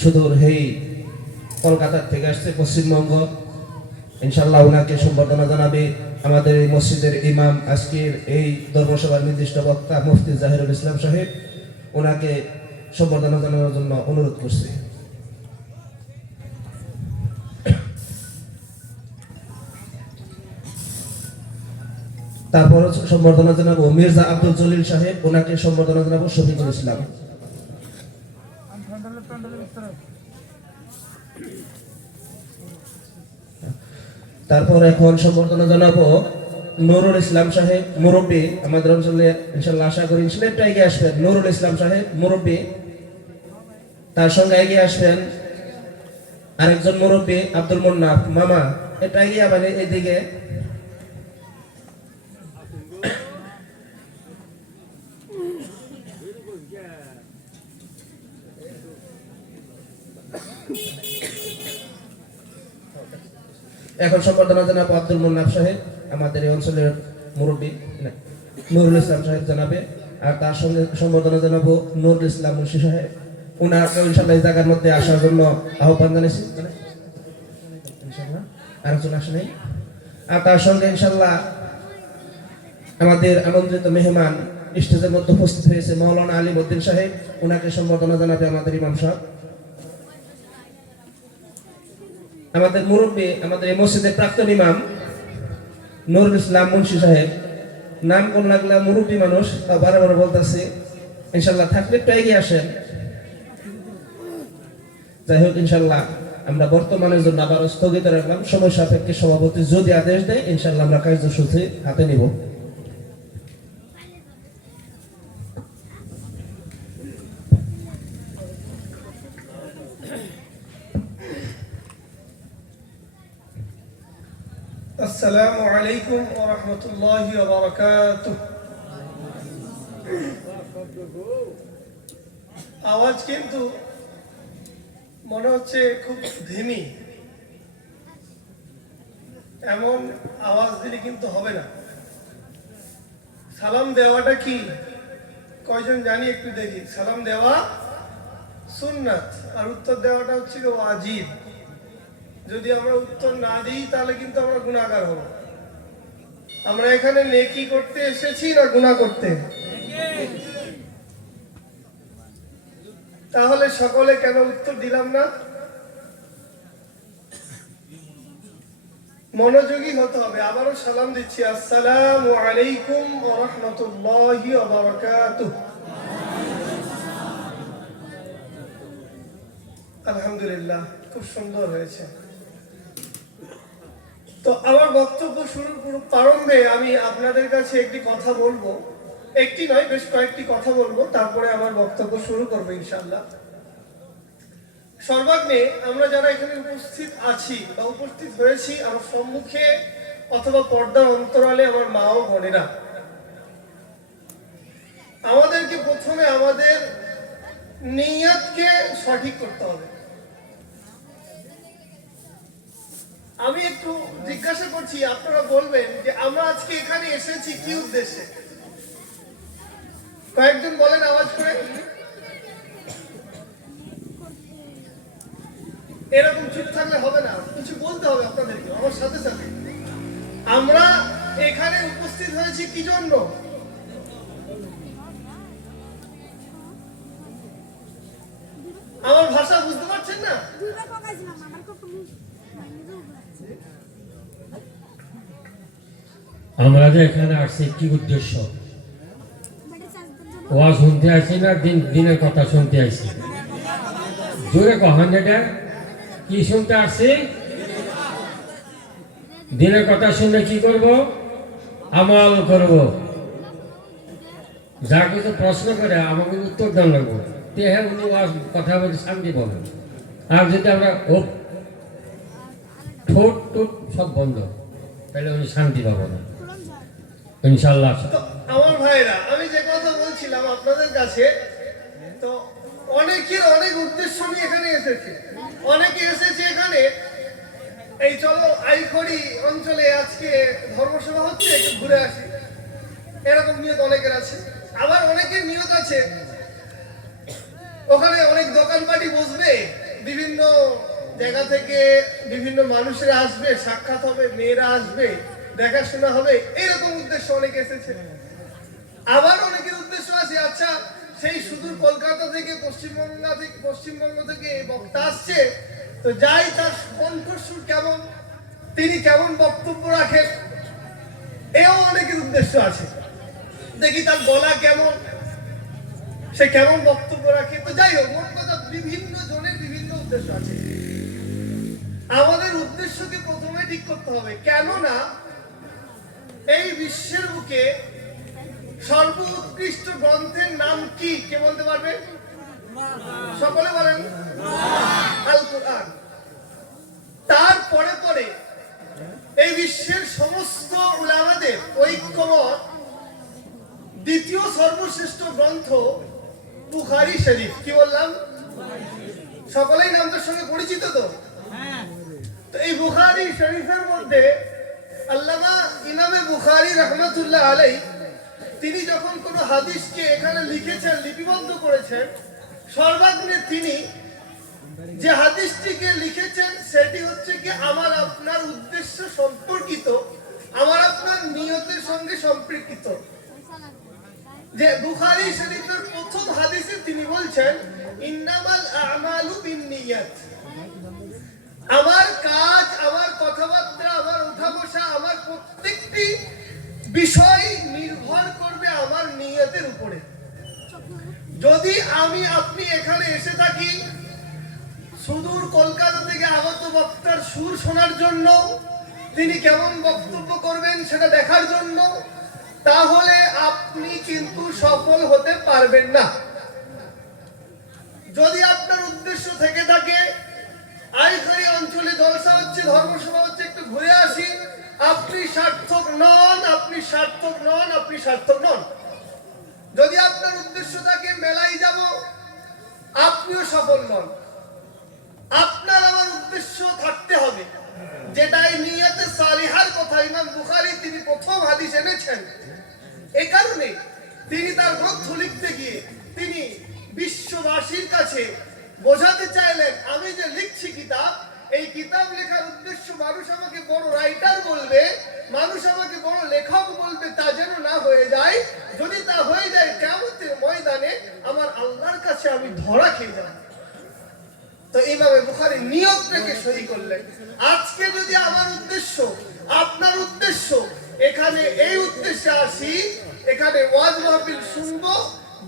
সুদূর হেই কলকাতা থেকে আসছে পশ্চিমবঙ্গ। ইনশাআল্লাহ ওনাকে সম্বর্ধনা জানাবে আমাদের এই মসজিদের ইমাম, আজকের এই ধর্মসভার নির্দিষ্ট বক্তা মুফতি জাহিরুল ইসলাম সাহেব। ওনাকে সম্বর্ধনা জানানোর জন্য অনুরোধ করছি। তারপর সম্বর্ধনা জানাবো মির্জা আব্দুল জলিল সাহেব, ওনাকে সম্বর্ধনা জানাবো শফিকুল ইসলাম। তারপর এখন সম্বর্ধনা জানাবো নুরুল ইসলাম সাহেব, মুরব্বী। আমাদের অঞ্চলে ইনশাআল্লাহ আশা করি সিলেটটা এগিয়ে আসবেন নুরুল ইসলাম সাহেব, মুরব্বী। তার সঙ্গে এগিয়ে আসবেন আরেকজন মুরব্বী আব্দুল মুন্নাফ মামা। এটা এগিয়ে আবার এইদিকে। এখন সম্বর্ধনা জানাবো আব্দুল মুন্নাফ সাহেব, আমাদের এই অঞ্চলের মুরব্বী। নুরুল ইসলাম সাহেব জানাবে। আর তার সঙ্গে সম্বর্ধনা জানাবো নুরুল ইসলাম মুন্সি সাহেব। উনাকে ইনশাআল্লাহ এই জায়গার মধ্যে আসার জন্য আহ্বান জানাইছি। আরেকজন আসে নাই। আর তার সঙ্গে ইনশাআল্লাহ আমাদের আমন্ত্রিত মেহমান স্টেজের মধ্যে উপস্থিত হয়েছে মাওলানা আলিমউদ্দিন সাহেব। উনাকে সম্বর্ধনা জানাবে আমাদের ইমাম সাহেব। আমাদের মুরব্বী, আমাদের এই মসজিদের প্রাক্তন ইমাম নুরুল ইসলাম মুন্সি সাহেব। নাম কোন লাগলে মুরব্বী মানুষ, তা বারবার বলতেছি। ইনশাআল্লাহ থাকলে একটু এগিয়ে আসেন। যাই হোক, ইনশাআল্লাহ আমরা বর্তমানের জন্য আবার স্থগিত রাখলাম। সময় সাপেক্ষে সভাপতি যদি আদেশ দেয় ইনশাআল্লাহ আমরা কার্যসূচি হাতে নিব। আসসালামু আলাইকুম ওয়া রাহমাতুল্লাহি ওয়া বারাকাতুহু। আওয়াজ কিন্তু মনে হচ্ছে খুব ধিমি, এমন আওয়াজ দিলে কিন্তু হবে না। সালাম দেওয়াটা কি কয়জন জানি একটু দেখি। সালাম দেওয়া সুন্নাত, আর উত্তর দেওয়াটা হচ্ছে ওয়াজিব। যদি আমরা উত্তর না দিই তাহলে কিন্তু আমরা গুনাহগার হব। আমরা এখানে নেকি করতে এসেছি না গুনাহ করতে? তাহলে সকলে কেন উত্তর দিলাম না? মনোযোগী হতে হবে। আবারও সালাম দিচ্ছি, আসসালামু আলাইকুম ওয়া রাহমাতুল্লাহি ওয়া বারাকাতুহু। আলহামদুলিল্লাহ, খুব সুন্দর হয়েছে। তো আমার বক্তব্য শুরুর প্রারম্ভে আমি আপনাদের কাছে একটি কথা বলবো। একটি নয়, বেশ কয়েকটি কথা বলবো, তারপরে আমার বক্তব্য শুরু করবো ইনশাআল্লাহ। সর্বাগ্রে আমরা যারা এখানে উপস্থিত আছি বা উপস্থিত হয়েছি, আমার সম্মুখে অথবা পর্দার অন্তরালে আমার মা ও বোনেরা, আমাদেরকে প্রথমে আমাদের নিয়তকে সঠিক করতে হবে। আমি একটু জিজ্ঞাসা করছি, আপনারা বলবেন যে আমরা আজকে এখানে এসেছি কি উদ্দেশ্যে? কয়েকজন বলেন আওয়াজ করে। এরকম চুপ থাকলে হবে না, কিছু বলতে হবে আপনাদেরকে আমার সাথে সাথে। আমরা এখানে উপস্থিত হয়েছি কি জন্য? আমার ভাষা বুঝতে পারছেন না? আমরা যে এখানে আসছি কি উদ্দেশ্য? ওয়াজ শুনতে আসছি না দিনের কথা শুনতে আসছি? জোরে কখন এটা কি শুনতে আসছি? দিনের কথা শুনে কি করব? আমল করব। যা কিছু প্রশ্ন করে আমাকে উত্তর দেওয়া লাগবো। হ্যাঁ, উনি ওয়াজ কথা বলতে শান্তি পাবেন। আর যদি আমরা ঠোঁট টোট সব বন্ধ, তাহলে উনি শান্তি পাবো না ইনশাআল্লাহ। আমার ভাইরা, আমি যে কথা বলছিলাম আপনাদের কাছে, তো অনেকের অনেক উদ্দেশ্য নিয়ে এখানে এসেছে। অনেকে এসেছে এখানে এই চলো আইখড়ি অঞ্চলে আজকে ধর্মসভা হচ্ছে, একটু ঘুরে আসি, এরকম নিয়ত অনেকের আছে। আবার অনেকের নিয়ত আছে ওখানে অনেক দোকানপাটি বসবে, বিভিন্ন জায়গা থেকে বিভিন্ন মানুষেরা আসবে, সাক্ষাৎ হবে, মেয়েরা আসবে, দেখাশোনা হবে, এরকম উদ্দেশ্য অনেকে এসেছে। আবার অনেকের উদ্দেশ্য আছে, আচ্ছা সেই সুদূর কলকাতা থেকে পশ্চিমবঙ্গ থেকে বক্তা আসছে, তো যাই তার কণ্ঠস্বর কেমন, তিনি কেমন বক্তব্য রাখেন, এও অনেকের উদ্দেশ্য আছে। দেখি তার গলা কেমন, সে কেমন বক্তব্য রাখে। তো যাই হোক, মোট কথা বিভিন্ন জনের বিভিন্ন উদ্দেশ্য আছে। আমাদের উদ্দেশ্যকে প্রথমে ঠিক করতে হবে, কেননা এই বিশ্বের বুকে সর্বোৎকৃষ্ট গ্রন্থের নাম কি? কে বলতে পারবে? সকলে বলেন আল কোরআন। তারপরে পরে এই বিশ্বের সমস্ত উলামাদের ঐক্যমত দ্বিতীয় সর্বশ্রেষ্ঠ গ্রন্থ বুখারী শরীফ। কি বললাম? সকলেই নামটার সঙ্গে পরিচিত তো? তো এই বুখারী শরীফের মধ্যে আল্লামা ইমামে বুখারী রহমাতুল্লাহ আলাইহি তিনি যখন কোনো হাদিসকে এখানে লিখেছেন, লিপিবদ্ধ করেছেন, সর্বাগ্রে তিনি যে হাদিসটিকে লিখেছেন সেটি হচ্ছে কি আমার আপনার উদ্দেশ্য সম্পর্কিত, আমার আপনার নিয়তের সঙ্গে সম্পর্কিত। যে বুখারী শরীফের প্রথম হাদিসে তিনি বলছেন ইন্নামাল আমালু বিন্নিয়াত, আমার কাজ, আমার কথাবার্তা, আমার উঠা বসা, আমার প্রত্যেকটি বিষয় নির্ভর করবে আমার নিয়তের উপরে। যদি আমি আপনি এখানে এসে থাকি সুদূর কলকাতা থেকে আগত বক্তার সুর শোনার জন্য, তিনি কেমন বক্তব্য করবেন সেটা দেখার জন্য, তাহলে আপনি কিন্তু সফল হতে পারবেন না। যদি আপনার উদ্দেশ্য থেকে থাকে আইখারি অঞ্চলে জলসা হচ্ছে, ধর্মসভা হচ্ছে, একটু ঘুরে আসি, আপনি সার্থক নন, আপনি সার্থক নন, আপনি সার্থক নন। যদি আপনার উদ্দেশ্য থাকে মেলায় যাব, আপনিও সফল নন। আপনার আমার উদ্দেশ্য থাকতে হবে, যেটাই নিয়তে সালিহার কথা ইমাম বুখারী তিনি প্রথম হাদিস এনেছেন। এই কারণে তিনি তার গ্রন্থ লিখতে গিয়ে তিনি বিশ্ববাসীর কাছে বোঝাতে চাইলেন, আমি যে লিখছি কিতাব, এই কিতাব লেখার উদ্দেশ্য মানুষ আমাকে বড় রাইটার বলবে, মানুষ আমাকে বড় লেখক বলবে, তা যেন না হয়ে যায়। যদি তা হয়ে যায়, কিয়ামতের ময়দানে আমার আল্লাহর কাছে আমি ধরা খেয়ে যাব। তো ইমামে বুখারী নিয়তটাকে সহি করলেন। আজকে যদি আমার উদ্দেশ্য, আপনার উদ্দেশ্য এখানে এই উদ্দেশ্যে আসি, এখানে ওয়াজ মাহফিল শুনবো,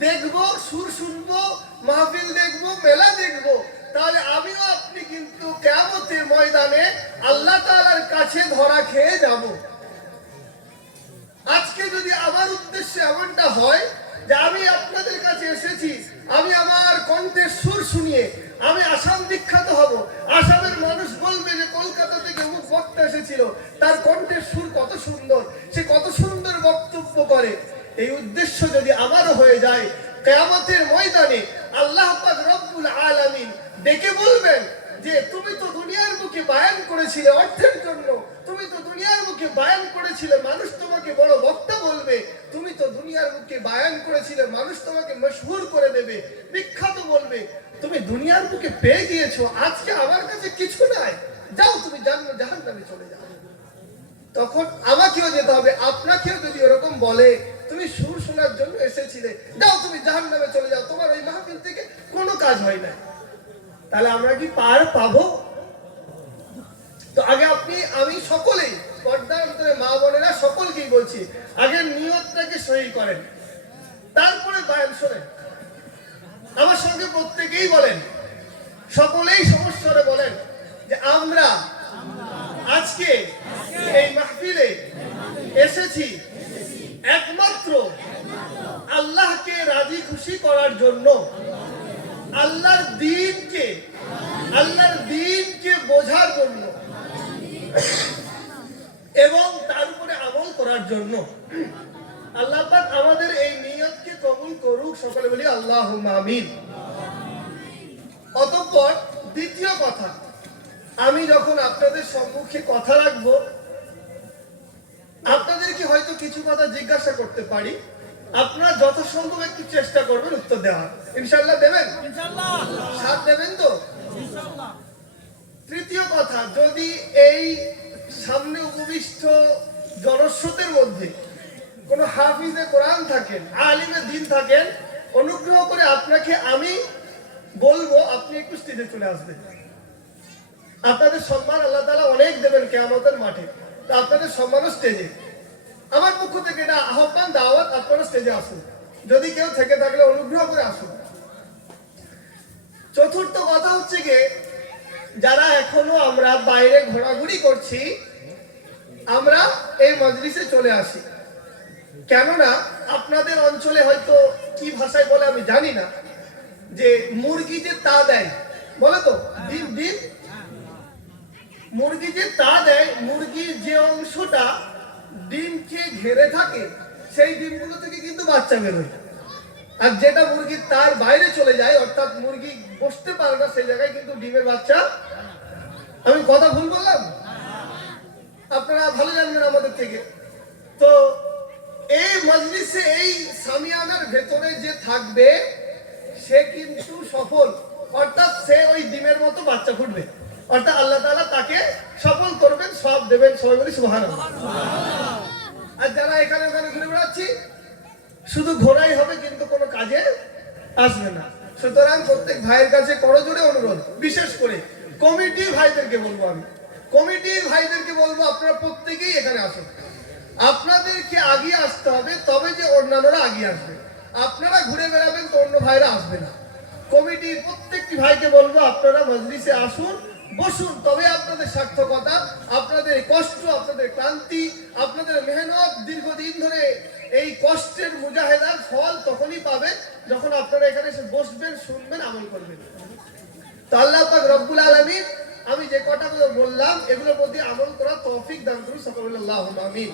দেখবো, সুর শুনবো, মাহফিল দেখবো, মেলা দেখবো, তাহলে আমিও আপনি কিন্তু কিয়ামতের ময়দানে আল্লাহ তাআলার কাছে ধরা খেয়ে যাব। আজকে যদি আমার উদ্দেশ্য এমনটা হয় যে আমি আপনাদের কাছে এসেছি, আমি আমার কণ্ঠের সুর শুনিয়ে আমি আসাম বিখ্যাত হব, আসামের মানুষ বলবে যে কলকাতা থেকে অমুক বক্তা এসেছিল, তার কণ্ঠের সুর কত সুন্দর, সে কত সুন্দর বক্তব্য করে, এই উদ্দেশ্য যদি আমারও হয়ে যায়, কিয়ামতের ময়দানে আল্লাহ পাক রব্বুল আলামিন ডেকে বলবেন যে তুমি তো দুনিয়ার বুকে বায়ান করেছিলে অর্থের জন্য, তুমি তো দুনিয়ার বুকে বায়ান করেছিলে মানুষ তোমাকে বড় বক্তা বলবে, তুমি তো দুনিয়ার বুকে বায়ান করেছিলে মানুষ তোমাকে মশহুর করে দেবে, বিখ্যাত বলবে, তুমি দুনিয়ার বুকে পেয়ে গিয়েছো, আজকে আমার কাছে কিছু নাই, যাও তুমি জাহান্নামে চলে যাও। তখন আমাকেও যেতে হবে, আপনাকেও যদি এরকম বলে তুমি সুর শোনার জন্য এসেছিলে, যাও তুমি জাহান্নামে চলে যাও, তোমার ওই মাহফিল থেকে কোনো কাজ হয় না, তাহলে আমরা কি পার পাবো? তো আগে আপনি আমি সকলেই পর্দার অন্তরে মা বোনেরা সকলকেই বলছি, আগে নিয়তটাকে সহি করেন, তারপরে বয়ান শোনেন। আমার সঙ্গে প্রত্যেকেই বলেন, সকলেই সমস্যারে বলেন যে আমরা আজকে এই মাহফিলে এসেছি একমাত্র আল্লাহকে রাজি খুশি করার জন্য, আল্লাহর দ্বীনকে বোঝার জন্য এবং তার উপরে আমল করার জন্য। আল্লাহ পাক আমাদের এই নিয়তকে কবুল করুক, সকলে বলি আল্লাহুম্মা আমিন। অতঃপর দ্বিতীয় কথা, আমি যখন আপনাদের সম্মুখে কথা রাখবো, আপনাদেরকে হয়তো কিছু কথা জিজ্ঞাসা করতে পারি, আপনারা যথাসম্ভব একটু চেষ্টা করবেন উত্তর দেওয়ার। ইনশাআল্লাহ দেবেন? ইনশাআল্লাহ। সাথ দেবেন তো? দ্বিতীয় কথা, যদি এই সামনে উপবিষ্ট জনস্রোতের মধ্যে কোনো হাফিজে কোরআন থাকেন, আলিমে দিন থাকেন, অনুগ্রহ করে আপনাকে আমি বলবো আপনি একটু স্টেজে চলে আসবেন। আপনাদের সম্মান আল্লাহ তাআলা অনেক দেবেন কিয়ামতের মাঠে, তো আপনাদের সম্মানও স্টেজে। আমার পক্ষ থেকে এটা আহ্বান, দাওয়াত, আপনারা স্টেজে আসুন, যদি কেউ থেকে থাকলে অনুগ্রহ করে আসুন। চতুর্থ কথা হচ্ছে গিয়ে, যারা এখনো আমরা বাইরে ঘোরাঘুরি করছি, আমরা এই মজলিসে চলে আসি। কেননা আপনাদের অঞ্চলে হয়তো কি ভাষায় বলে আমি জানি না, যে মুরগি যে তা দেয়, বলে তো ডিম ডিম, মুরগি যে তা দেয়, মুরগির যে অংশটা ডিমকে ঘেরে থাকে, সেই ডিমগুলো থেকে কিন্তু বাচ্চা বেরোয়। আর যেটা মুরগির তার বাইরে চলে যায়, অর্থাৎ মুরগি বসতে পারে না, সেই জায়গায় কিন্তু ডিমের বাচ্চা। আমি কথা ভুল বললাম? আপনারা ভালো জানবেন আমাদের থেকে। তো এই মজলিসে, এই সামিয়ানার ভেতরে যে থাকবে, সে কিন্তু সফল, অর্থাৎ সে ওই ডিমের মতো বাচ্চা ফুটবে, অর্থাৎ আল্লাহ তাআলা তাকে সফল করবেন, সব দেবেন। সবাই বলি সুবহানাল্লাহ। আর যারা এখানে ওখানে ঘুরে বেড়াচ্ছি, শুধু ঘোরাই হবে কিন্তু কোনো কাজে আসবে না। সুতরাং প্রত্যেক ভাইয়ের কাছে করজোড়ে অনুরোধ, বিশেষ করে কমিটির ভাইদেরকে বলবো, আমি কমিটির ভাইদেরকে বলবো, আপনারা প্রত্যেকেই এখানে আসুন। আপনাদেরকে আগিয়ে আসতে হবে, তবে যে অন্যান্যরা আগিয়ে আসবে। আপনারা ঘুরে বেড়াবেন তো অন্য ভাইরা আসবে না। কমিটির প্রত্যেকটি ভাইকে বলবো, আপনারা মজলিসে আসুন, বসুন, তবে আপনাদের সার্থকতা, আপনাদের কষ্ট, আপনাদের ক্লান্তি, আপনাদের মেহনত, দীর্ঘদিন ধরে এই কষ্টের মুজাহেদার ফল তখনই পাবেন যখন আপনারা এখানে এসে বসবেন, শুনবেন, আমল করবেন। তো আল্লাহ পাক রব্বুল আলামিন আমি যে কথাগুলো বললাম, এগুলোর প্রতি আমল করার তৌফিক দান করুন। সকলে আল্লাহুম্মা আমিন।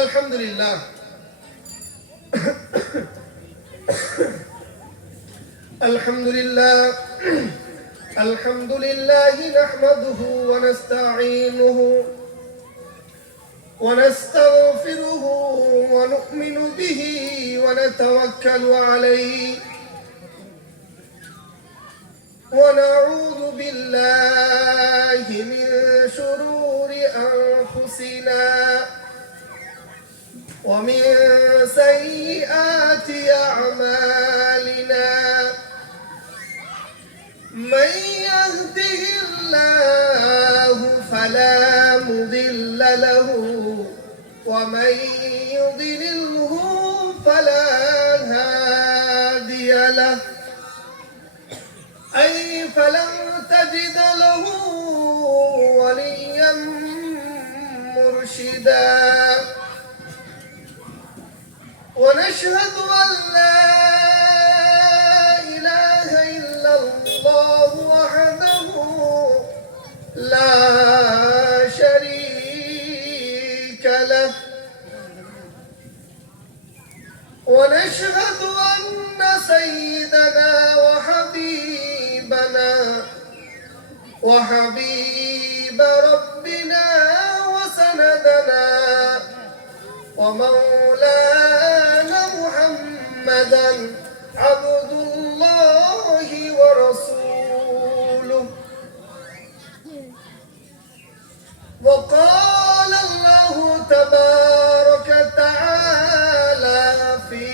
আলহামদুলিল্লাহ। আলহামদুলিল্লাহ। আলহামদুলিল্লাহ নাহমাদুহু ওয়া নাস্তাঈনুহু ونستغفره ونؤمن به ونتوكل عليه ونعوذ بالله من شرور أنفسنا ومن سيئات أعمالنا من يهده الله فلا مضل له ومن يضلله فلا هادي له أي فلن تجد له وليا مرشدا ونشهد أن لا إله إلا الله وحده لا شريك له ونشهد أن سيدنا وحبيب ربنا وسندنا ومولانا محمدا عبد الله ورسوله. وقال الله تبارك تعالى في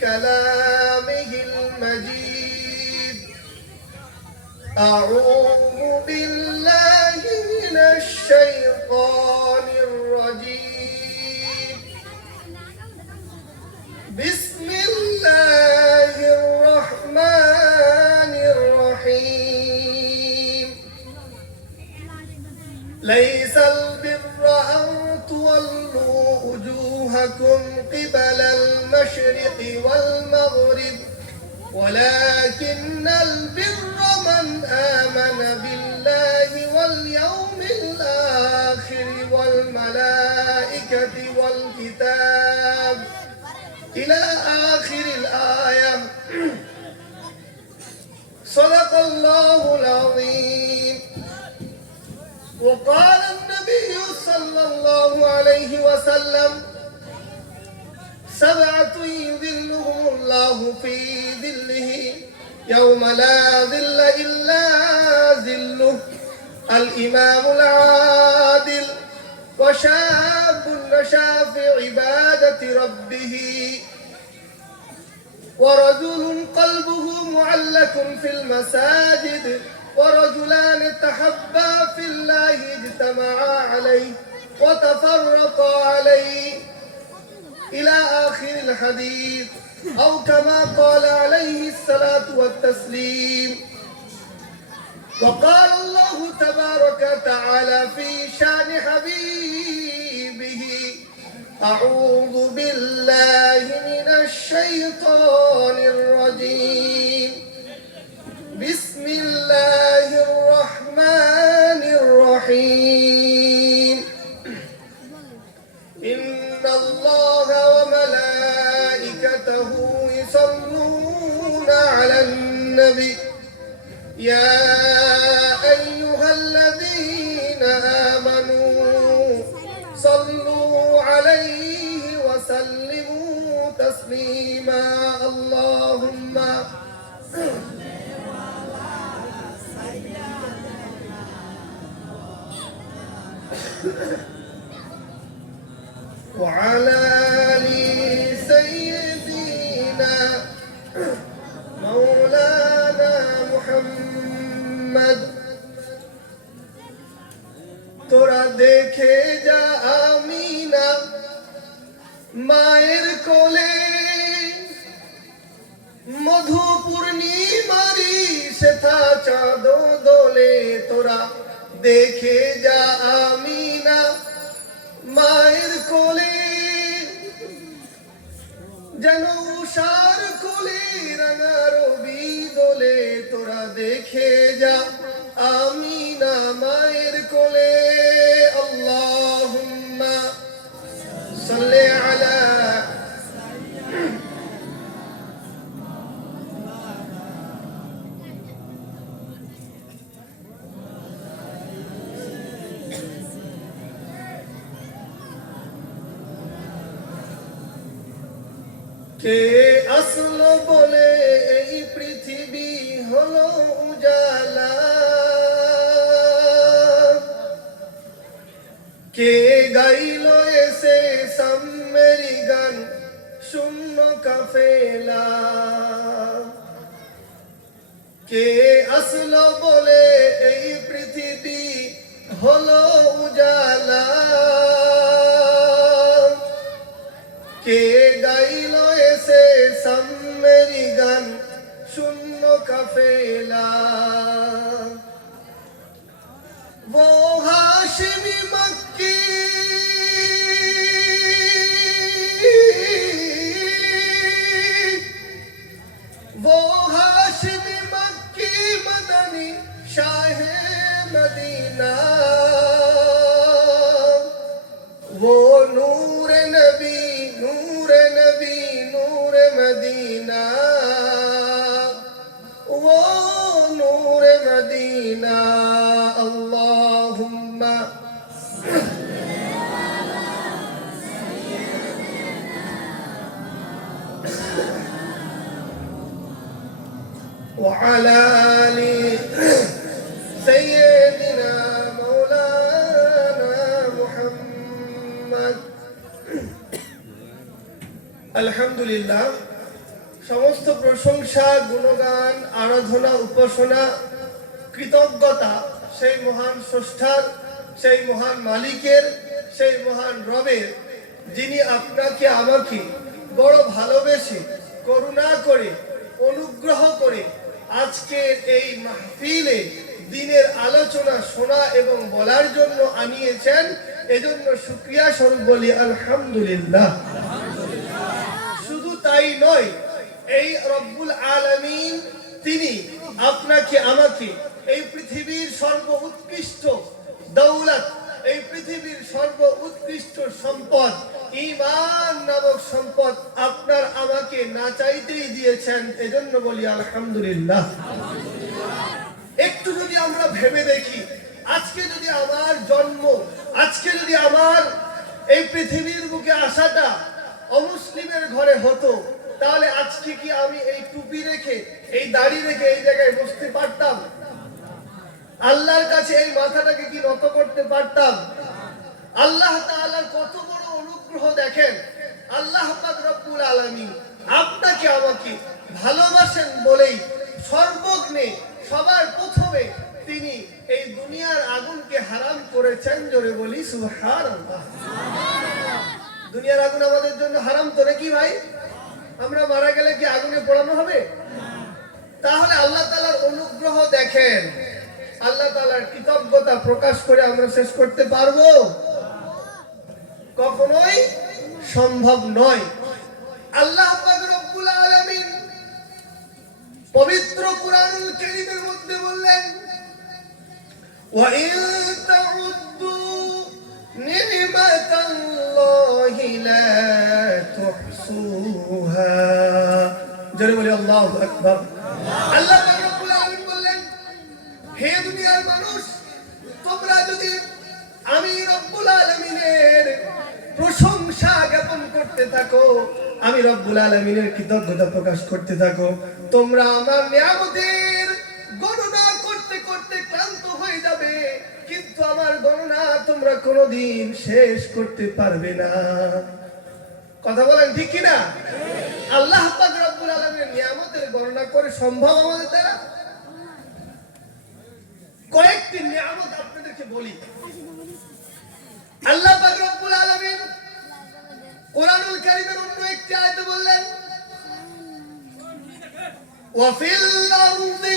كلامه المجيد: أعوذ بالله من الشيطان الرجيم. بسم الله الرحمن الرحيم. ليس البر أن تولوا وجوهكم قبل المشرق والمغرب ولكن البر من آمن بالله واليوم الآخر والملائكة والكتاب إلى آخر الآية. صدق الله العظيم. وقال النبي صلى الله عليه وسلم: سبعة يظلهم الله في ظله يوم لا ظل إلا ظله الإمام العادل وشاب نشا في عبادة ربه ورجل قلبه معلق في المساجد ورجلان تحبا في الله اجتمعا عليه وتفرقا عليه إلى آخر الحديث أو كما قال عليه الصلاة والتسليم. وقال الله تبارك وتعالى في شان حبيبه أعوذ بالله من الشيطان الرجيم بسم الله الرحمن الرحيم إن الله وملائكته يصلون على النبي يا أيها الذين آمنوا صلوا عليه وسلموا تسليما اللهم وعلى آل سيدنا مولانا محمد তোরা দেখে যা আমিনা মায়ের কোলে মধু পূর্ণিমারি সেথা চাঁদ দোলে তোরা দেখে যা আমিনা মায়ের কোলে যেন উষার কোলে রাঙা রবি দোলে তোরা দেখে যা আমিনা মায়ের কোলে আল্লাহুম্মা সাল্লি আলা কে আসলো বলে এই পৃথিবী হলো উজালা কে গাইলো এসে সাম্মেরি গান শূন্য কাফেলা কে আসলো বলে এই পৃথিবী হলো উজালা কে গাইলো এসে সাম্মেরি গান শূন্য কাফেলা वो हाशिमी मक्की वो हाशिमी मक्की मदनी शाह मदीना वो नूर नबी नूर नबी नूर मदीना वो नूर मदीना اللهم وعلى آل سيدنا مولانا محمد الحمد لله সমস্ত প্রশংসা গুণগান আরাধনা উপাসনা কৃতজ্ঞতা সেই মহান স্রষ্টার সেই মহান মালিকের সেই মহান রবের যিনি আপনাকে আমাকে বড় ভালোবেসে করুণা করে অনুগ্রহ করে আজকের এই মাহফিলে দ্বীনের আলোচনা শোনা এবং বলার জন্য আনিয়েছেন এজন্য শুকরিয়া স্বরূপ বলি আলহামদুলিল্লাহ। শুধু তাই নয়, এই রব্বুল আলামিন তিনি আপনাকে আমাকে এই পৃথিবীর সর্ব উৎকৃষ্ট দৌলত এই পৃথিবীর সর্ব উৎকৃষ্ট সম্পদ ঈমান নামক সম্পদ আপনার আমাকে না চাইতেই দিয়েছেন এজন্য বলি আলহামদুলিল্লাহ। একটু যদি আমরা ভেবে দেখি, আজকে যদি আমার জন্ম, আজকে যদি আমার এই পৃথিবীর বুকে আসাটা অমুসলিমের ঘরে হতো তাহলে আজকে কি আমি এই টুপি রেখে এই দাড়ি রেখে এই জায়গায় বসতে পারতাম? আল্লাহর কাছে এই মাথাটাকে কি নত করতে পারতাম? আল্লাহ তাআলার কত বড় অনুগ্রহ দেখেন। আল্লাহ পাক রব্বুল আলামিন আপনাকে আমাকে ভালোবাসেন বলেই সর্বজ্ঞে সবার প্রথমে তিনি এই দুনিয়ার আগুনকে হারাম করেছেন। জোরে বলি সুবহানাল্লাহ। দুনিয়ার আগুন আমাদের জন্য হারাম তো নাকি ভাই? আমরা মারা গেলে কি আগুনে পোড়ানো হবে? তাহলে আল্লাহ তাআলার অনুগ্রহ দেখেন, আল্লাহ তাআলার কৃতজ্ঞতা প্রকাশ করে আমরা শেষ করতে পারবো? কখনোই সম্ভব নয়। আল্লাহ পাক রব্বুল আলামিন পবিত্র কুরআনুল কারীমের মধ্যে বললেন, ওয়া ইন তাউদ্দু নি'মাতাল্লাহি লা তুহসুহা। জোরে বলি আল্লাহু আকবার। আল্লাহ পাক রব্বুল আলামিন বললেন, হে দুনিয়ার মানুষ, তোমরা যদি আমি রব্বুল আলামিনের প্রশংসা জ্ঞাপন করতে থাকো, আমি রব্বুল আলামিনের কৃতজ্ঞতা প্রকাশ করতে থাকো, তোমরা আমার নিয়ামতের গণনা করতে করতে ক্লান্ত হয়ে যাবে, কিন্তু আমার গণনা তোমরা কোনোদিন শেষ করতে পারবে না। কথা বলেন ঠিক কি না? আল্লাহ পাক রব্বুল আলামিনের নিয়ামতের গণনা করে সম্ভব আমাদের দ্বারা? কয়েকটি নিয়ামত আপনাদেরকে বলি। আল্লাহ পাক রব্বুল আলামিন কুরআনুল কারীমের অন্য একটি আয়াতে বললেন, ওয়া ফিল আরদি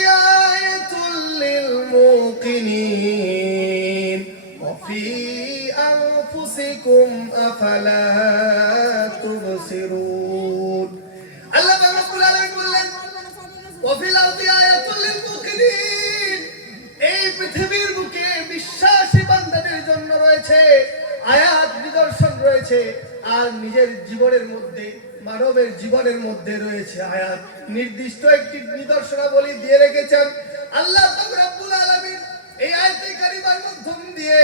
আয়াতুল লিল মুকিনিন ওয়া ফি আনফুসিকুম আফালা তুবসিরুন। আল্লাহ পাক রব্বুল আলামিন বললেন, ওয়া ফিল আরদি আয়াতুল লিল মুকিনিন, এই পৃথিবীর বুকে বিশ্বাসী বান্দাদের জন্য রয়েছে আয়াত, নিদর্শন রয়েছে। আর নিজের জীবনের মধ্যে, মানবের জীবনের মধ্যে রয়েছে আয়াত, নির্দিষ্ট একটি নিদর্শনাবলী দিয়ে রেখেছেন আল্লাহ পাক রব্বুল আলামিন। এই আয়াতে কারিমার মাধ্যম দিয়ে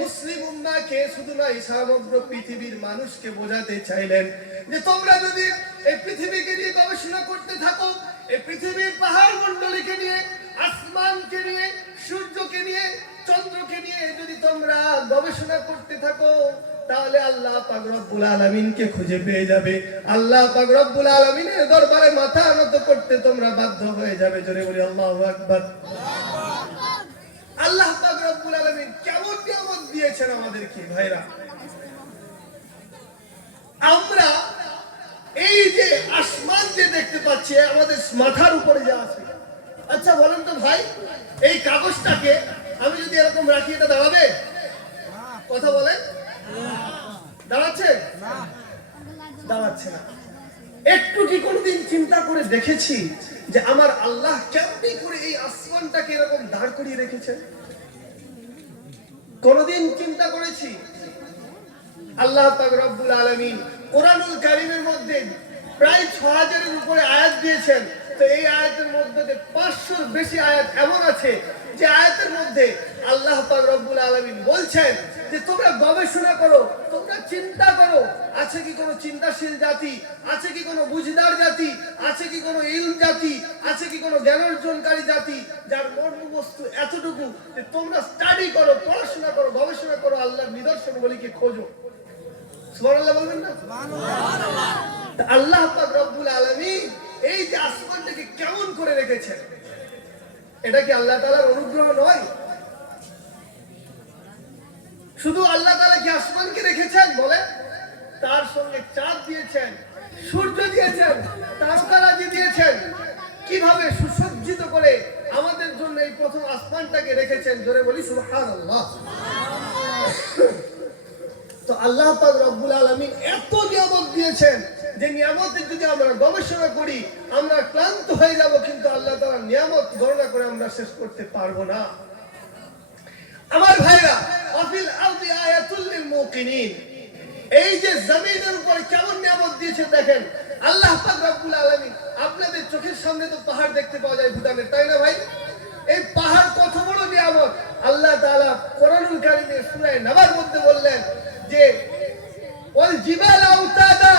মুসলিম উম্মাহকে শুধু নয়, সমগ্র পৃথিবীর মানুষকে বোঝাতে চাইলেন যে তোমরা যদি এই পৃথিবীকে নিয়ে গবেষণা করতে থাকো, এই পৃথিবীর পাহাড় মণ্ডলীকে নিয়ে, আসমানকে নিয়ে, সূর্যকে নিয়ে, চন্দ্রকে নিয়ে যদি তোমরা গবেষণা করতে থাকো, তাহলে আল্লাহ পাক রব্বুল আলামিনকে খুঁজে পেয়ে যাবে। আল্লাহ পাক রব্বুল আলামিনের দরবারে মাথা নত করতে তোমরা বাধ্য হয়ে যাবে। জোরে বলি আল্লাহু আকবার। আল্লাহ পাক রব্বুল আলামিন কেমন নিয়ামত দিয়েছেন আমাদেরকে ভাইরা। আমরা এই যে আসমান যে দেখতে পাচ্ছি আমাদের মাথার উপরে যা আছে, আচ্ছা বলেন তো ভাই, এই কাগজটাকে আমি যদি এরকম রাখি, এটা দাঁড়াবে? কথা বলেন, দাঁড়াচ্ছে? দাঁড়াচ্ছে না। একটু কি কোনদিন চিন্তা করে দেখেছি যে আমার আল্লাহ কেমনি করে এই আসমানটাকে এরকম দাঁড় করিয়ে রেখেছেন? কোনদিন চিন্তা করেছি? আল্লাহ পাক রব্বুল আলামিন কুরআনুল কারীমের মধ্যে প্রায় ৬০০০ এর উপরে আয়াত দিয়েছেন। তো এই আয়াতের মধ্যে ৫০০ বেশি আয়াত এমন আছে যে আয়াতের মধ্যে আল্লাহ পাক রব্বুল আলামিন বলছেন যে তোমরা গবেষণা করো, তোমরা চিন্তা করো, আছে কি কোনো চিন্তাশীল জাতি, আছে কি কোনো বুঝদার জাতি, আছে কি কোনো ইলম জাতি, আছে কি কোনো জ্ঞান অর্জনকারী জাতি যার মর্মবস্তু এতটুকু যে তোমরা স্টাডি করো, পড়াশোনা করো, গবেষণা করো, আল্লাহর নিদর্শনগুলিকে খোঁজো। সুবহানাল্লাহ বলবেন না? সুবহানাল্লাহ। আল্লাহ পাক রব্বুল আলামিন এই যে আসমানটাকে কেমন করে রেখেছেন, এটা কি আল্লাহ তাআলার অনুগ্রহ নয়? শুধু আল্লাহ তাআলা কি আসমানকে রেখেছেন বলেন? তার সঙ্গে চাঁদ দিয়েছেন, সূর্য দিয়েছেন, তারকারাজি দিয়েছেন। কিভাবে সুসজ্জিত করে আমাদের জন্য এই প্রথম আসমানটাকে রেখেছেন। জোরে বলি সুবহানাল্লাহ। তো আল্লাহ পাক রব্বুল আলামিন এত নিয়ামত দিয়েছেন যে নিয়ামতের যদি আমরা গবেষণা করি আমরা ক্লান্ত হয়ে যাব, কিন্তু আল্লাহ তাআলার নিয়ামত গণনা করে আমরা শেষ করতে পারবো না। আমার ভাইরা, ওয়াফিল আরদি আয়াতুল লিল মুকিনিন, এই যে জমিনের উপরে কেমন নিয়ামত দিয়েছেন দেখেন। আল্লাহ পাক রব্বুল আলামিন, আপনাদের চোখের সামনে তো পাহাড় দেখতে পাওয়া যায় ভুটানের, তাই না ভাই? এই পাহাড় কত বড় নিয়ামত। আল্লাহ তাআলা কুরআনুল কারীমের সূরা নাবার মধ্যে বললেন যে ওয়াল জিবাল আওতাদা,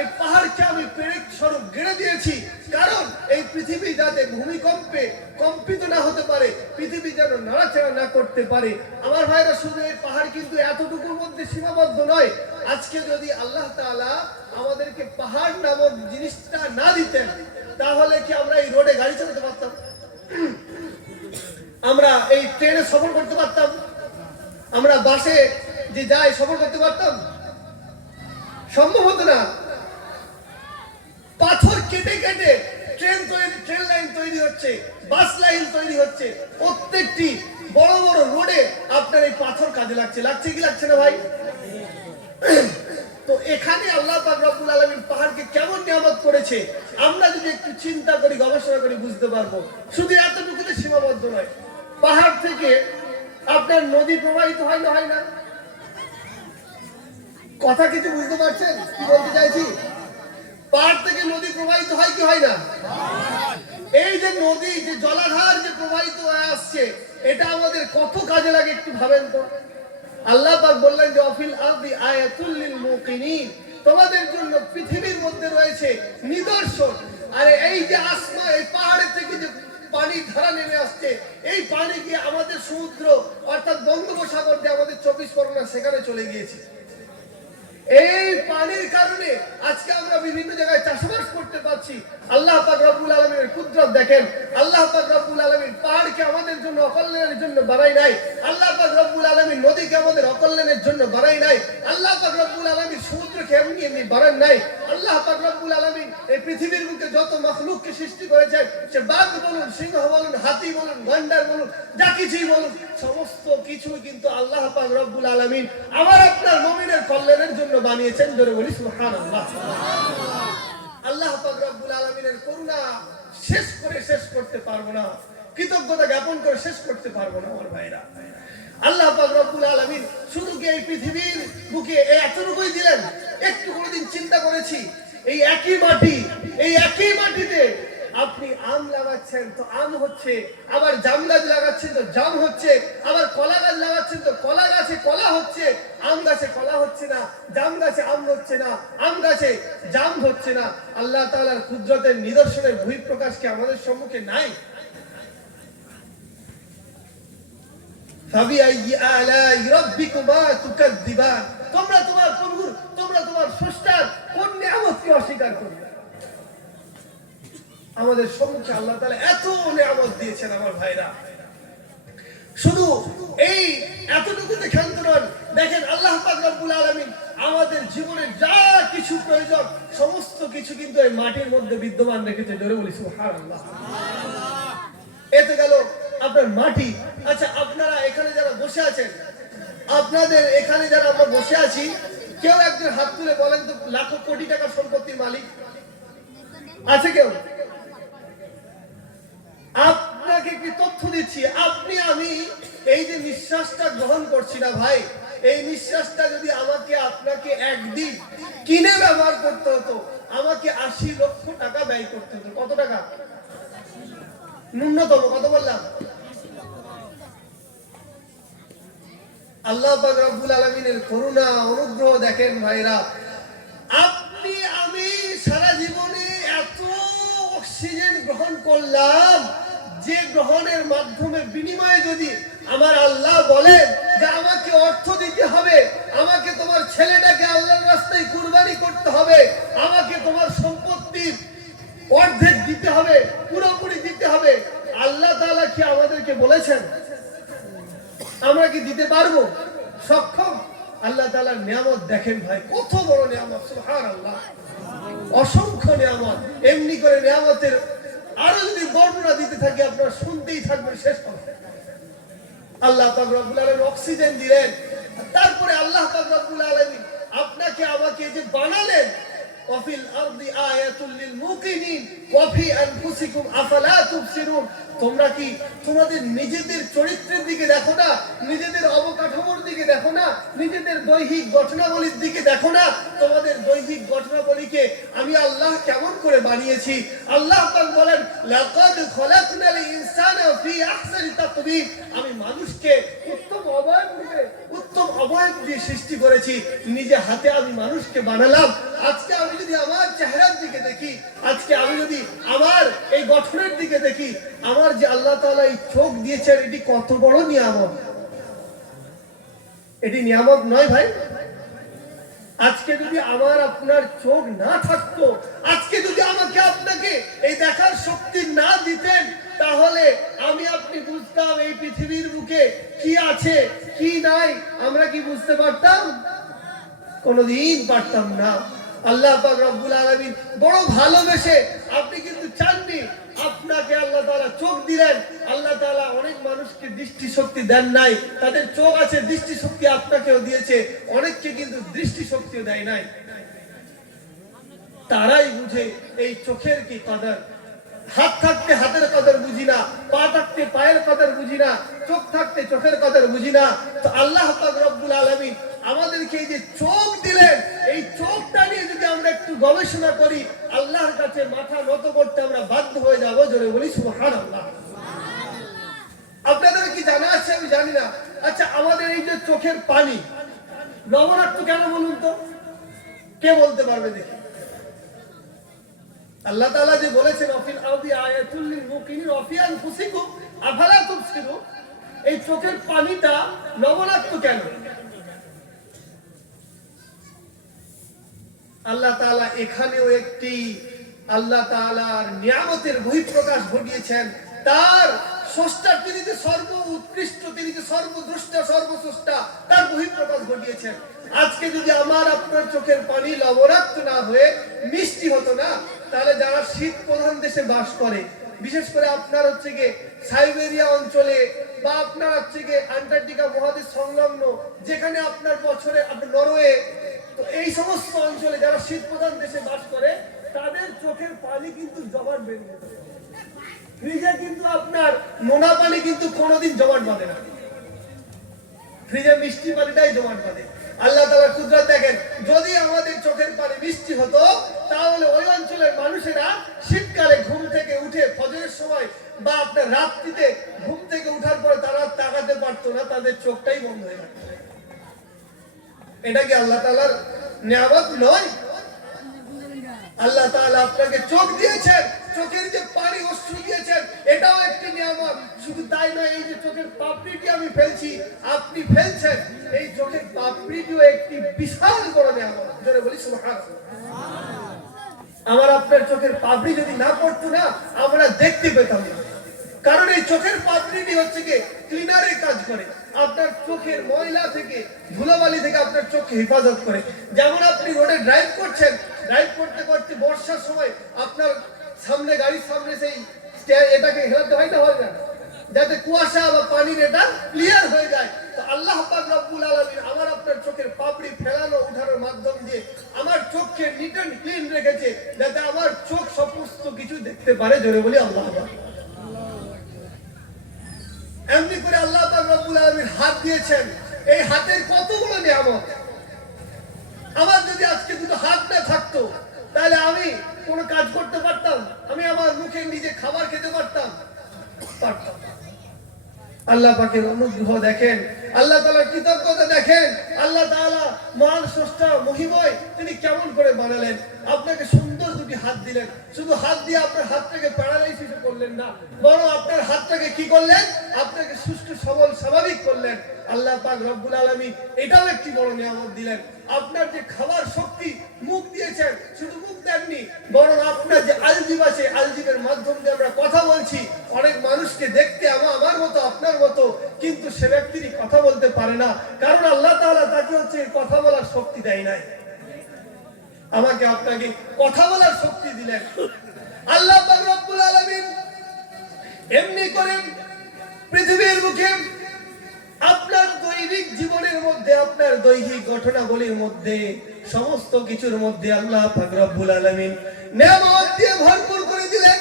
এই পাহাড়কে আমি পেরেক স্বরূপ কম্পে কম্পিত না হতে পারে, পৃথিবী যেন নাড়াচাড়া না করতে পারে। আমার ভাইরা, শুধু এই পাহাড় কিন্তু এতটুকুর মধ্যে সীমাবদ্ধ নয়। আজকে যদি আল্লাহ তাআলা আমাদেরকে পাহাড় নামক জিনিসটা না দিতেন, তাহলে কি আমরা এই রোডে গাড়ি চালাতে পারতাম? আমরা এই ট্রেনে সফর করতে পারতাম? আমরা বাসে যে যাই সফর করতে পারতাম? সম্ভব হতো না। পাথর কেটে কেটে ট্রেন লাইন তৈরি হচ্ছে, বাস লাইন তৈরি হচ্ছে। প্রত্যেকটি বড় বড় রোডে আপনার এই পাথর কাজে লাগছে কি লাগছে না ভাই? তো এখানে আল্লাহ পাক রব্বুল আলামিন পাহাড়কে কেমন নিয়ামত করেছে, আমরা যদি একটু চিন্তা করি, গবেষণা করি, বুঝতে পারবো। শুধু এতটুকুতে সীমাবদ্ধ নয়। পাহাড় থেকে আপনার নদী প্রবাহিত হয় না? কথা কিছু বুঝতে পারছেন কি বলতে চাইছি? পাহাড় থেকে নদী প্রবাহিত হয় কি হয় না? এই যে নদী, যে জলাধার যে প্রবাহিত হয়ে আসছে, এটা আমাদের কত কাজে লাগে একটু ভাবেন তো। আল্লাহ পাক বললেন যে অফিল আরদি আয়াতুল লিল মুকিনিন, তোমাদের জন্য পৃথিবীর মধ্যে রয়েছে নিদর্শন। আরে এই যে আসমান, এই পাহাড়ের থেকে যে পানি ধারা নেমে আসছে, এই পানি গিয়ে আমাদের সমুদ্র অর্থাৎ বঙ্গোপসাগর দিয়ে আমাদের 24 পরগনা সেখানে চলে গিয়েছে। এই পানির কারণে আজকে আমরা বিভিন্ন জায়গায় চাষবাস করতে পারছি। আল্লাহ পাক রব্বুল আলামিনের কুদরত দেখেন। আল্লাহ পাক রব্বুল আলামিন পাহাড়কে আমাদের জন্য অকল্যাণের জন্য বানাই নাই। আল্লাহ পাক রব্বুল আলামিন নদীকে আমাদের অকল্যাণের জন্য বানাই নাই। আল্লাহ পাক রব্বুল আলামিন সমুদ্রকে এমনি বানান নাই। আল্লাহ পাক রব্বুল আলামিন এই পৃথিবীর বুকে যত মাখলুককে সৃষ্টি করেছেন, সে বাঘ বলুন, সিংহ বলুন, হাতি বলুন, গন্ডার বলুন, যা কিছুই বলুন, সমস্ত কিছু কিন্তু আল্লাহ পাক রব্বুল আলামিন আমার আপনার মুমিনের কল্যাণের জন্য বানিয়েছেন। জোরে বলি সুবহানাল্লাহ। আল্লাহ পাক রব্বুল আলামিনের করুণা শেষ করতে পারবো না, কৃতজ্ঞতা জ্ঞাপন করে শেষ করতে পারবো না আমার ভাইরা। আল্লাহ পাক রব্বুল আলামিন শুধু কি এই পৃথিবীর বুকে এতটুকুই দিলেন? একটু কোনোদিন চিন্তা করেছি এই একই মাটি, এই একই মাটিতে আপনি আম লাগাচ্ছেন তো আম হচ্ছে, আবার জাম গাছ লাগাচ্ছেন তো জাম হচ্ছে, আবার কলা গাছ লাগাচ্ছেন তো কলা গাছে কলা হচ্ছে, আম গাছে কলা হচ্ছে না, জাম গাছে আম হচ্ছে না, আম গাছে জাম হচ্ছে না। আল্লাহ তাআলার কুদরতের নিদর্শনের বহিঃপ্রকাশ কি আমাদের সম্মুখে নাই? ফাবিআইয়ি আলাই রাব্বিকুমা তুকাযযিবান, তোমরা তোমার প্রভুর, তোমরা তোমার স্রষ্টার কোন নিয়ামতকে অস্বীকার করবে? আমাদের সম্মুখে আল্লাহ তাআলা এত নিয়ামত দিয়েছেন আমার ভাইরা। শুধু এই এতটুকুতে ক্ষান্ত নন। দেখেন আল্লাহ পাক রব্বুল আলামিন আমাদের জীবনের যা কিছু প্রয়োজন সমস্ত কিছু কিন্তু এই মাটির মধ্যে বিদ্যমান রেখেছে। জোরে বলি সুবহানাল্লাহ। এতে গেল আপনার মাটি। আচ্ছা, আপনারা এখানে যারা বসে আছেন, আপনাদের এখানে যারা আমরা বসে আছি, কেউ একজন হাত তুলে বলেন তো লাখ কোটি টাকার সম্পত্তির মালিক আছে কেউ? আপনাকে কি তথ্য দিচ্ছি, আপনি আমি এই যে নিঃশ্বাসটা গ্রহণ করছি না ভাই, এই নিঃশ্বাসটা যদি আমাকে আপনাকে একদিন কিনে ব্যবহার করতে হতো, আমাকে 80 লক্ষ টাকা ব্যয় করতে হতো। কত টাকা? ন্যূনতম কত বললাম? আল্লাহ পাক রব্বুল আলামিনের করুণা অনুগ্রহ দেখেন ভাইরা। আপনি আমি সারা জীবনে এত অক্সিজেন গ্রহণ করলাম, যে গ্রহণের মাধ্যমে বিনিময়ে যদি আমার আল্লাহ বলেন যে আমাকে অর্থ দিতে হবে, আমাকে তোমার ছেলেটাকে আল্লাহর রাস্তায় কুরবানি করতে হবে, আমাকে তোমার সম্পত্তির অর্ধেক দিতে হবে, পুরোপুরি দিতে হবে, আল্লাহ তাআলা কি আমাদেরকে বলেছেন? আমরা কি দিতে পারবো? সক্ষম? আল্লাহ তাআলার নিয়ামত দেখেন ভাই, কত বড় নিয়ামত, সুবহানাল্লাহ। অসংখ্য নিয়ামত। এমনি করে নিয়ামতের আরো যদি বর্ণনা দিতে থাকি আপনারা শুনতেই থাকবেন, শেষ হবে। আল্লাহ পাক রব্বুল আলামিন অক্সিজেন দিলেন, তারপরে আল্লাহ পাক রব্বুল আলামিন আপনাকে আমাকে যে বানালেন, ওয়াফিল আরদি আয়াতুল লিল মুকিনিন ওয়া ফি আনফুসিকুম আফালা তুবসিরুন। তোমরা কি তোমাদের নিজেদের চরিত্রের দিকে দেখো না, নিজেদের অবকাঠামোর দিকে দেখো না, নিজেদের দৈহিক গঠনাবলীর দিকে দেখো না? তোমাদের দৈহিক গঠনাবলীকে আমি আল্লাহ কেমন করে বানিয়েছি। আল্লাহ পাক বলেন লাকাদ খলাকনাল ইনসানা ফি আহসানি তাকবীর, আমি মানুষকে উত্তম অবয়ব রূপে, উত্তম অবয়ব দিয়ে সৃষ্টি করেছি, নিজে হাতে আমি মানুষকে বানালাম। আজকে আমি যদি আমার চেহারার দিকে দেখি, আজকে আমি যদি আমার এই গঠনের দিকে দেখি, আমার যে আল্লাহ তাআলা এই চোখ দিয়েছেন, এটি কত বড় নিয়ামত। এটি নিয়ামত নয় ভাই? আজকে যদি আমার আপনার চোখ না থাকতো, আজকে যদি আমাকে আপনাকে এই দেখার শক্তি না দিতেন, তাহলে আমি আপনি বুঝতাম এই পৃথিবীর বুকে কি আছে কি নাই, আমরা কি বুঝতে পারতাম? কোনদিন পারতাম না। আল্লাহ পাক রব্বুল আলামিন বড় ভালোবেসে, আপনি কিন্তু চাননি, আপনাকে আল্লাহ তাআলা চোখ দিলেন। আল্লাহ তাআলা অনেক মানুষকে দৃষ্টি শক্তি দেন নাই, তাদের চোখ আছে, দৃষ্টি শক্তি আপনাকেও দিয়েছে। অনেককে কিন্তু দৃষ্টি শক্তিও দেয় নাই। তারাই বুঝে এই চোখের কি কদর। হাত থাকতে হাতের কদর বুঝি না, পা থাকতে পায়ের কদর বুঝি না, চোখ থাকতে চোখের কদর বুঝি না। তো আল্লাহ পাক রব্বুল আলামিন আমাদেরকে এই যে চোখ দিলেন, এই চোখটা নিয়ে যদি আমরা একটু গবেষণা করি, আল্লাহর কাছে মাথা নত করতে আমরা বাধ্য হয়ে যাব। জোরে বলি সুবহানাল্লাহ। আপনাদের কি জানা আছে আমি জানি না। আচ্ছা, আমাদের এই যে চোখের পানি লবণাক্ত কেন বলুন তো? কে বলতে পারবে দেখি? আল্লাহ তাআলা যে বলেছেন অফিল আরদি আয়াতুল লিল মুকিনিন ওয়াফি আনফুসিকুম আফালা তুবসিরুন, এই চোখের পানিটা লবণাক্ত কেন? আল্লাহ তাআলা এখানেও একটি আল্লাহ তাআলার নিয়ামতের বহিঃপ্রকাশ ঘটিয়েছেন। তার স্রষ্টা, তিনি যে সর্ব উৎকৃষ্ট, তিনি যে সর্বদ্রষ্টা সর্বস্রষ্টা, তার বহিঃপ্রকাশ ঘটিয়েছেন। আজকে যদি আমার আপনার চোখের পানি লবণাক্ত না হয়ে মিষ্টি হতো না, তাহলে যারা শীত প্রধান দেশে বাস করে, বিশেষ করে আপনার হচ্ছে গিয়ে সাইবেরিয়া অঞ্চলে বা আপনার হচ্ছে গিয়ে আন্টার্কটিকা মহাদেশ সংলগ্ন, যেখানে আপনার বছরে আপনার নরওয়ে, তো এই সমস্ত অঞ্চলে যারা শীত প্রধান দেশে বাস করে, তাদের চোখের পানি কিন্তু জমাট বেঁধে যেত। ফ্রিজে কিন্তু আপনার নোনা পানি কিন্তু কোনোদিন জমাট বাঁধে না, ফ্রিজে মিষ্টি পানিটাই জমাট বাঁধে। আল্লাহ তাআলার কুদরত দেখেন, যদি আমাদের চোখের পানি মিষ্টি হতো, তাহলে ওই অঞ্চলের মানুষেরা শীতকালে ঘুম থেকে উঠে ফজরের সময় বা আপনার রাত্রিতে ঘুম থেকে উঠার পরে তারা তাকাতে পারতো না, তাদের চোখটাই বন্ধ হয়ে যেত। এটা কি আল্লাহ তাআলার নিয়ামত নয়? আল্লাহ তাআলা আপনাকে চোখ দিয়েছেন, চোখের যে পানি অশ্রু দিয়েছেন, এটাও একটি নিয়ামত। শুধু তাই নয়, এই যে চোখের পাপড়িটি আমি ফেলছি, আপনি ফেলছেন, এই চোখের পাপড়িটিও একটি বিশাল বড় নিয়ামত। জোরে বলি সুবহানাল্লাহ। আমার আপনার চোখের পাপড়ি যদি না পড়তো না, আমরা দেখতে পেতাম না। কারণ এই চোখের পাপড়িটি হচ্ছে কি ক্লিনারের কাজ করে, আপনার চোখের ময়লা থেকে, ধুলাবালি থেকে আপনার চোখকে হেফাজত করে। যেমন আপনি রোডে ড্রাইভ করছেন, ড্রাইভ করতে করতে বর্ষার সময় আপনার সামনে, গাড়ির সামনে সেই এটাকে হেলাতে হয় না, হয় না, যাতে কুয়াশা বা পানির এটা ক্লিয়ার হয়ে যায়। তো আল্লাহ পাক রব্বুল আলামিন আমার আপনার চোখের পাপড়ি ফেলানো উঠানোর মাধ্যম দিয়ে আমার চোখকে নিট এন্ড ক্লিন রেখেছে, যাতে আমার চোখ সমস্ত কিছু দেখতে পারে। জোরে বলি আল্লাহ আকবার। এমনি করে আল্লাহ পাক রব্বুল আলামিন হাত দিয়েছেন, এই হাতের কত বড় নিয়ামত। আমার যদি আজকে দুটো হাত না থাকতো, তাহলে আমি কোনো কাজ করতে পারতাম? আমি আমার মুখে নিজে খাবার খেতে পারতাম? পারতাম না। আল্লাহ পাকের অনুগ্রহ দেখেন, আল্লাহ তাআলার কৃতজ্ঞতা দেখেন। আল্লাহ তাআলা মহান স্রষ্টা, মহিময়, তিনি কেমন করে বানালেন। আপনাকে সুন্দর দুটি হাত দিলেন, শুধু হাত দিয়ে আপনার হাতটাকে প্যারালাইসিস করলেন না, বরং আপনার হাতটাকে কি করলেন? আপনাকে সুস্থ সবল স্বাভাবিক করলেন। আল্লাহ পাক রব্বুল আলামিন এটাও একটি বড় নিয়ামত দিলেন। আপনার যে খাবার শক্তি, মুখ দিয়েছেন, শুধু মুখ দেননি, বরং আপনার যে আলজিব আছে, আলজিবের মাধ্যম দিয়ে আমরা কথা বলছি। অনেক মানুষকে দেখতে আমার মতো, আপনার মতো, কিন্তু সে ব্যক্তিরই কথা বলতে পারে না, কারণ আল্লাহ তাআলা তাকে হচ্ছে কথা বলার শক্তি দেয় নাই। আমাকে আপনাকে কথা বলার শক্তি দিলেন। আল্লাহ পাক রব্বুল আলামিন এমনি করে পৃথিবীর মুখে আপনার দৈনিক জীবনের মধ্যে, আপনার দৈহিক ঘটনাবলীর মধ্যে, সমস্ত কিছুর মধ্যে আল্লাহ পাক রব্বুল আলামিন নিয়ামত দিয়ে ভরপুর করে দিলেন।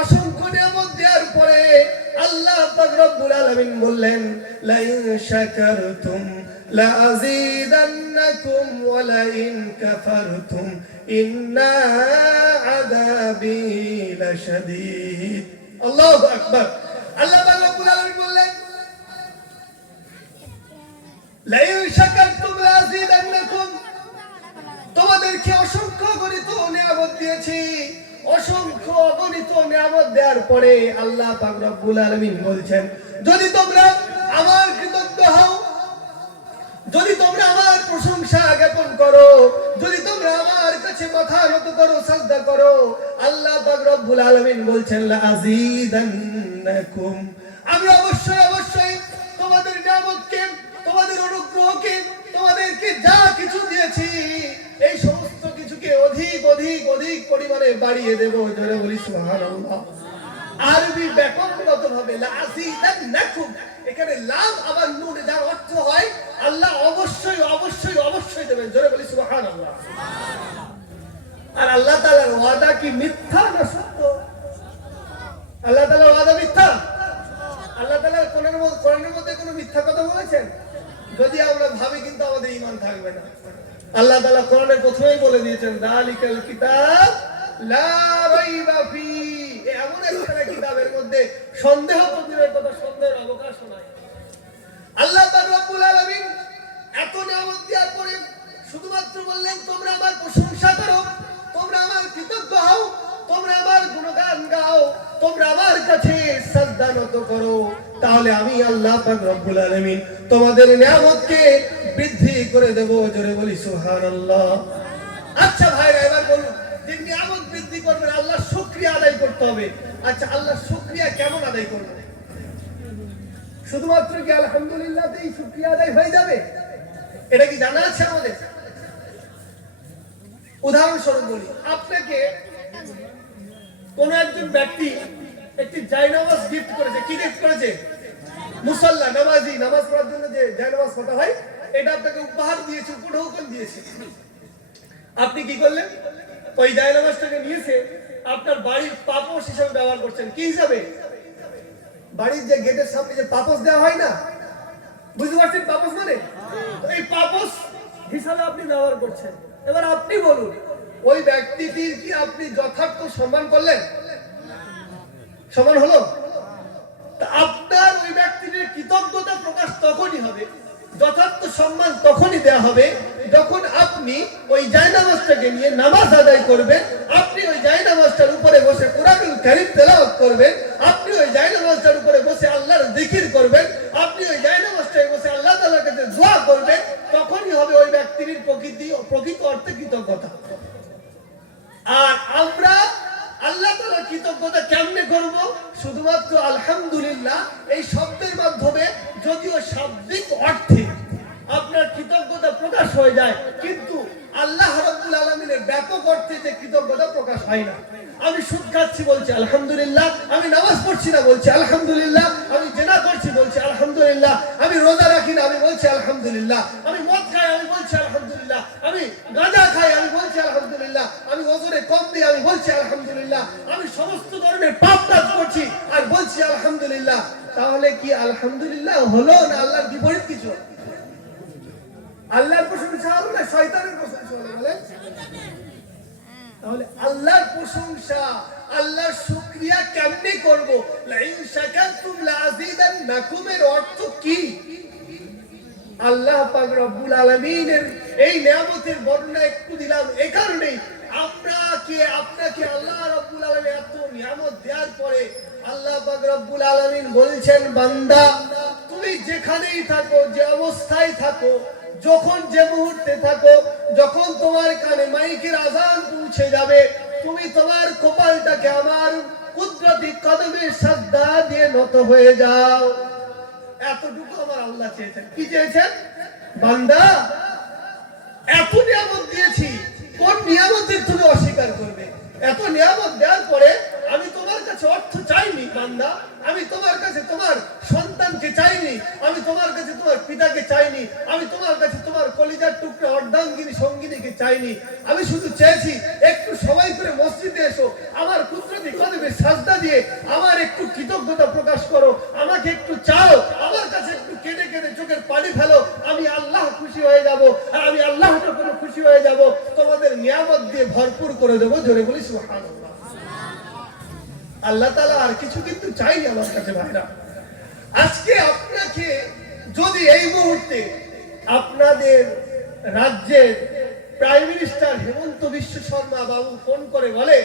অসংখ্য নিয়ামত দেওয়ার পরে আল্লাহ পাক রব্বুল আলামিন বললেন, লা ইন শাকারতুম লা আযীদান্নাকুম ওয়া লা ইন কাফারতুম ইন্না আযাবি লাশাদীদ। আল্লাহু আকবার। আল্লাহ পাক রব্বুল আলামিন বললেন, লাইন শাকারতুম লাযিদান্নাকুম, তোমাদেরকে অসংখ্য অগণিত নিয়ামত দিয়েছি। অসংখ্য অগণিত নিয়ামত দেওয়ার পরে আল্লাহ পাক রব্বুল আলামিন বলছেন, যদি তোমরা আমার কৃতজ্ঞ হও, যদি তোমরা আমার প্রশংসা জ্ঞাপন করো, যদি তোমরা আমার কাছে মাথা নত করো, সাজদা করো, আল্লাহ পাক রব্বুল আলামিন বলছেন লাযিদান্নাকুম, আমি অবশ্যই অবশ্যই তোমাদের নিয়ামতকে, তোমাদের অনুগ্রহকে, তোমাদেরকে যা কিছু দিয়েছি এই সমস্ত কিছুকে অধিক অধিক অধিক পরিমাণে বাড়িয়ে দেব। জোরে বলি সুবহানাল্লাহ। আরবি ব্যাকরণগত ভাবে লাযিদান্নাকুম, এখানে লাম আবার নুন, যার অর্থ হয় আল্লাহ অবশ্যই অবশ্যই অবশ্যই দেবেন। জোরে বলি সুবহানাল্লাহ। আর আল্লাহ তাআলার ওয়াদা কি মিথ্যা না সত্য? আল্লাহ তাআলার ওয়াদা মিথ্যা? আল্লাহ তাআলা কোরআনের মধ্যে কোনো মিথ্যা কথা বলেছেন? যদি আমরা ভাবি কিন্তু আমাদের ঈমান থাকবে না। আল্লাহ তাআলা কোরআনের প্রথমেই বলে দিয়েছেন যালিকাল কিতাব লা রাইবা ফি, এমন একটা কিতাবের মধ্যে সন্দেহ প্রতিরের কথা, সন্দেহের অবকাশ নাই। আল্লাহ পাক রব্বুল আলামিন এত নিয়ামত দেওয়ার পরে শুধুমাত্র বললেন তোমরা আমার প্রশংসা করো, তোমরা আমার কৃতজ্ঞ হও, তোমরা আমার গুণগান গাও, তোমরা আমার কাছে সাজদা নত করো, তাহলে আমি আল্লাহ পাক রব্বুল আলামিন তোমাদের নিয়ামতকে বৃদ্ধি করে দেব। জোরে বলি সুবহানাল্লাহ। আচ্ছা ভাইরা, এবার বলুন যে নিয়ামত বৃদ্ধি করবেন আল্লাহর শুকরিয়া আদায় করতে হবে। আচ্ছা, আল্লাহর শুকরিয়া কেমন আদায় করবেন? শুধুমাত্র কি আলহামদুলিল্লাহতেই শুকরিয়া আদায় হয়ে যাবে? এটা কি জানা আছে আমাদের? উদাহরণস্বরূপ বলি, আপনাকে কোন একজন ব্যক্তি একটি জায়নামাজ গিফট করেছে। কি গিফট করেছে? মুসাল্লা, নামাজি, নামাজ পড়ার জন্য যে জায়নামাজ পাতা হয়, এটা আপনাকে উপহার দিয়েছে, উপঢৌকন দিয়েছে। আপনি কি করলেন? ওই জায়নামাজটাকে নিয়েছে আপনার বাড়ির পাপোশ হিসেবে ব্যবহার করছেন। কি হিসাবে? বাড়ির যে গেটের সামনে যে পাপোশ দেওয়া হয় না, বুঝতে পারছেন পাপোশ মানে? এই পাপোশ হিসাবে আপনি ব্যবহার করছেন। এবার আপনি বলুন, ওই ব্যক্তিটির কি আপনি যথার্থ সম্মান করলেন? সম্মান হলো? আপনার ওই ব্যক্তিটির কৃতজ্ঞতা প্রকাশ তখনই হবে, যথার্থ সম্মান তখনই দেওয়া হবে যখন আপনি ওই জায়নামাজটাকে নিয়ে নামাজ আদায় করবেন, আপনি ওই জায়নামাজটার উপরে বসে কোরআনুল কারীম তেলাওয়াত করবেন, আপনি ওই জায়নামাজটার উপরে বসে আল্লাহর জিকির করবেন, আপনি ওই জায়নামাজটায় বসে আল্লাহ তাআলার কাছে দোয়া করবেন, তখনই হবে ওই ব্যক্তির প্রকৃত অর্থে কৃতজ্ঞতা। আর আমরা আল্লাহ তাআলার কৃতজ্ঞতা কেমনে করব? শুধুমাত্র আলহামদুলিল্লাহ এই শব্দের মাধ্যমে, যদিও শাব্দিক অর্থে আপনার কৃতজ্ঞতা প্রকাশ হয়ে যায়, কিন্তু আল্লাহ রাব্বুল আলামিনের ব্যাপক অর্থে যে কৃতজ্ঞতা প্রকাশ হয় না। আমি সুদ খাচ্ছি বলছি আলহামদুলিল্লাহ, আমি নামাজ পড়ছি না বলছি আলহামদুলিল্লাহ, আমি জেনা করছি বলছি আলহামদুলিল্লাহ, আমি রোজা রাখি না আমি বলছি আলহামদুলিল্লাহ, আমি মদ খাই আমি বলছি আলহামদুলিল্লাহ, আমি গাঁজা খাই আমি বলছি আলহামদুলিল্লাহ, আমি ওজনে কম দিই আমি বলছি আলহামদুলিল্লাহ, আমি সমস্ত ধরনের পাপ কাজ করছি আর বলছি আলহামদুলিল্লাহ। তাহলে কি আলহামদুলিল্লাহ হলো না আল্লাহর বিপরীত কিছু? আল্লাহর প্রশংসা হলো না শয়তানের প্রশংসা হলো? বলেন। তাহলে আল্লাহর প্রশংসা, আল্লাহর শুকরিয়া কেমনে করব? লাইন শাকারতুম লাযিদান্নাকুম এর অর্থ কি? আল্লাহ পাক রব্বুল আলামিনের এই নিয়ামতের বর্ণনা একটু দিলাম এই কারণেই, আপনাকে আল্লাহ রব্বুল আলামিন এত নিয়ামত দেওয়ার পরে আল্লাহ পাক রব্বুল আলামিন বলছেন, বান্দা তুমি যেখানেই থাকো, যে অবস্থায় থাকো, যখন যে মুহূর্তে থাকো, যখন তোমার কানে মাইকের আযান পৌঁছে যাবে, তুমি তোমার কপালটাকে আমার কুদরতি কদমে সাজদা দিয়ে নত হয়ে যাও। এতটুকু আমার আল্লাহ চেয়েছেন। কি চেয়েছেন? বান্দা এত নিয়ামত দিয়েছি, কোন নিয়ামতের তুমি অস্বীকার করবে? এত নিয়ামত দেওয়ার পরে আমি তোমার কাছে অর্থ চাইনি বান্দা, আমি তোমার কাছে তোমার সন্তানকে চাইনি, আমি তোমার কাছে তোমার পিতাকে চাইনি, আমি তোমার কাছে তোমার কলিজার টুকরা অর্ধাঙ্গিনী সঙ্গিনীকে চাইনি, আমি শুধু চেয়েছি একটু সময় করে মসজিদে এসো, আমার কুদরতি কদমে সাজদা দিয়ে আমার একটু কৃতজ্ঞতা প্রকাশ করো, আমাকে একটু চাও, আমার কাছে একটু কেঁদে কেঁদে চোখের পানি ফেলো, আমি আল্লাহ খুশি হয়ে যাব, আর আমি আল্লাহ যখন খুশি হয়ে যাব তোমাদের নিয়ামত দিয়ে ভরপুর করে দেবো। জোরে বলি সুবহানাল্লাহ। আল্লাহ তাআলা আর কিছু কিন্তু চাইনি আমার কাছে ভাইরা। আজকে আপনাকে যদি এই মুহূর্তে আপনাদের রাজ্যের প্রাইম মিনিস্টার হেমন্ত বিশ্ব শর্মা বাবু ফোন করে বলে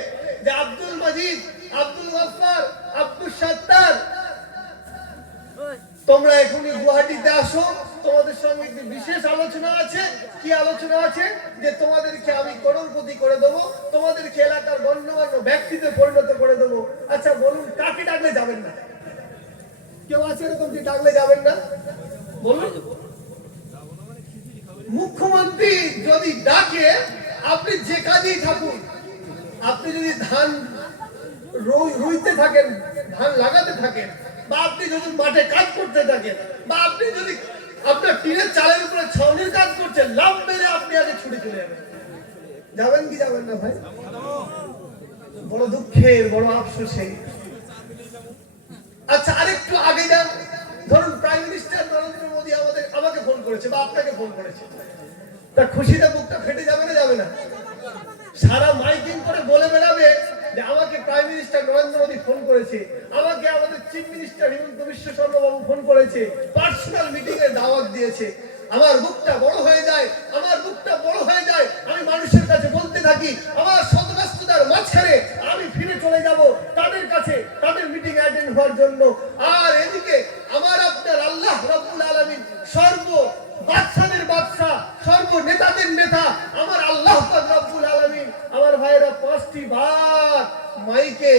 যে আব্দুল মজিদ, আব্দুল গফফার, আব্দুল সত্তার, তোমরা এখনই গুয়াহাটিতে আসো, তোমাদের সঙ্গে একটি বিশেষ আলোচনা আছে। কি আলোচনা আছে? যে তোমাদেরকে আমি করোড়পতি করে দেবো, তোমাদেরকে এলাকার গণ্যমান্য ব্যক্তিতে পরিণত করে দেবো। আচ্ছা বলুন, কাকে ডাকলে যাবেন না? কেউ আছে এরকম যে ডাকলে যাবেন না? বলুন। মুখ্যমন্ত্রী যদি ডাকে, আপনি যে কাজেই থাকুন, আপনি যদি ধান রুইতে থাকেন, ধান লাগাতে থাকেন, বা আপনি যদি মাঠে কাজ করতে থাকেন, বা আপনি যদি আপনার টিনের চালের উপরে ছাউনির কাজ করছেন, লাভ মেরে আপনি আগে ছুটে চলে যাবেন। যাবেন কি যাবেন না ভাই? বড় দুঃখের, বড় আফসোসের। আচ্ছা আরেকটু আগে যান, ধরুন প্রাইম মিনিস্টার নরেন্দ্র মোদী আমাকে ফোন করেছে বা আপনাকে ফোন করেছে, তার খুশিতে বুকটা ফেটে যাবে না যাবে না? সারা মাইকিং করে বলে বেড়াবে যে আমাকে prime minister Narendra Modi phone করেছে, আমাকে আমাদের চিফ মিনিস্টার হিমন্ত বিশ্ব শর্মা বাবু ফোন করেছে, পার্সোনাল মিটিং এর দাওয়াত দিয়েছে। আমার বুকটা বড় হয়ে যায়, আমার বুকটা বড় হয়ে যায়। আমি মানুষের কাছে বলতে থাকি, আমার শতব্যস্ততার মাঝখানে আমি ফিরে চলে যাব তাদের কাছে, তাদের মিটিং অ্যাটেন্ড হওয়ার জন্য। আর এদিকে আমার আপনার আল্লাহ রাব্বুল আলামিন, সর্ব বাদশাদের বাদশা, সর্ব নেতাদের নেতা আমার আল্লাহ পাক রব্বুল আলামিন, আমার ভাইরা 5টি বার মাইকে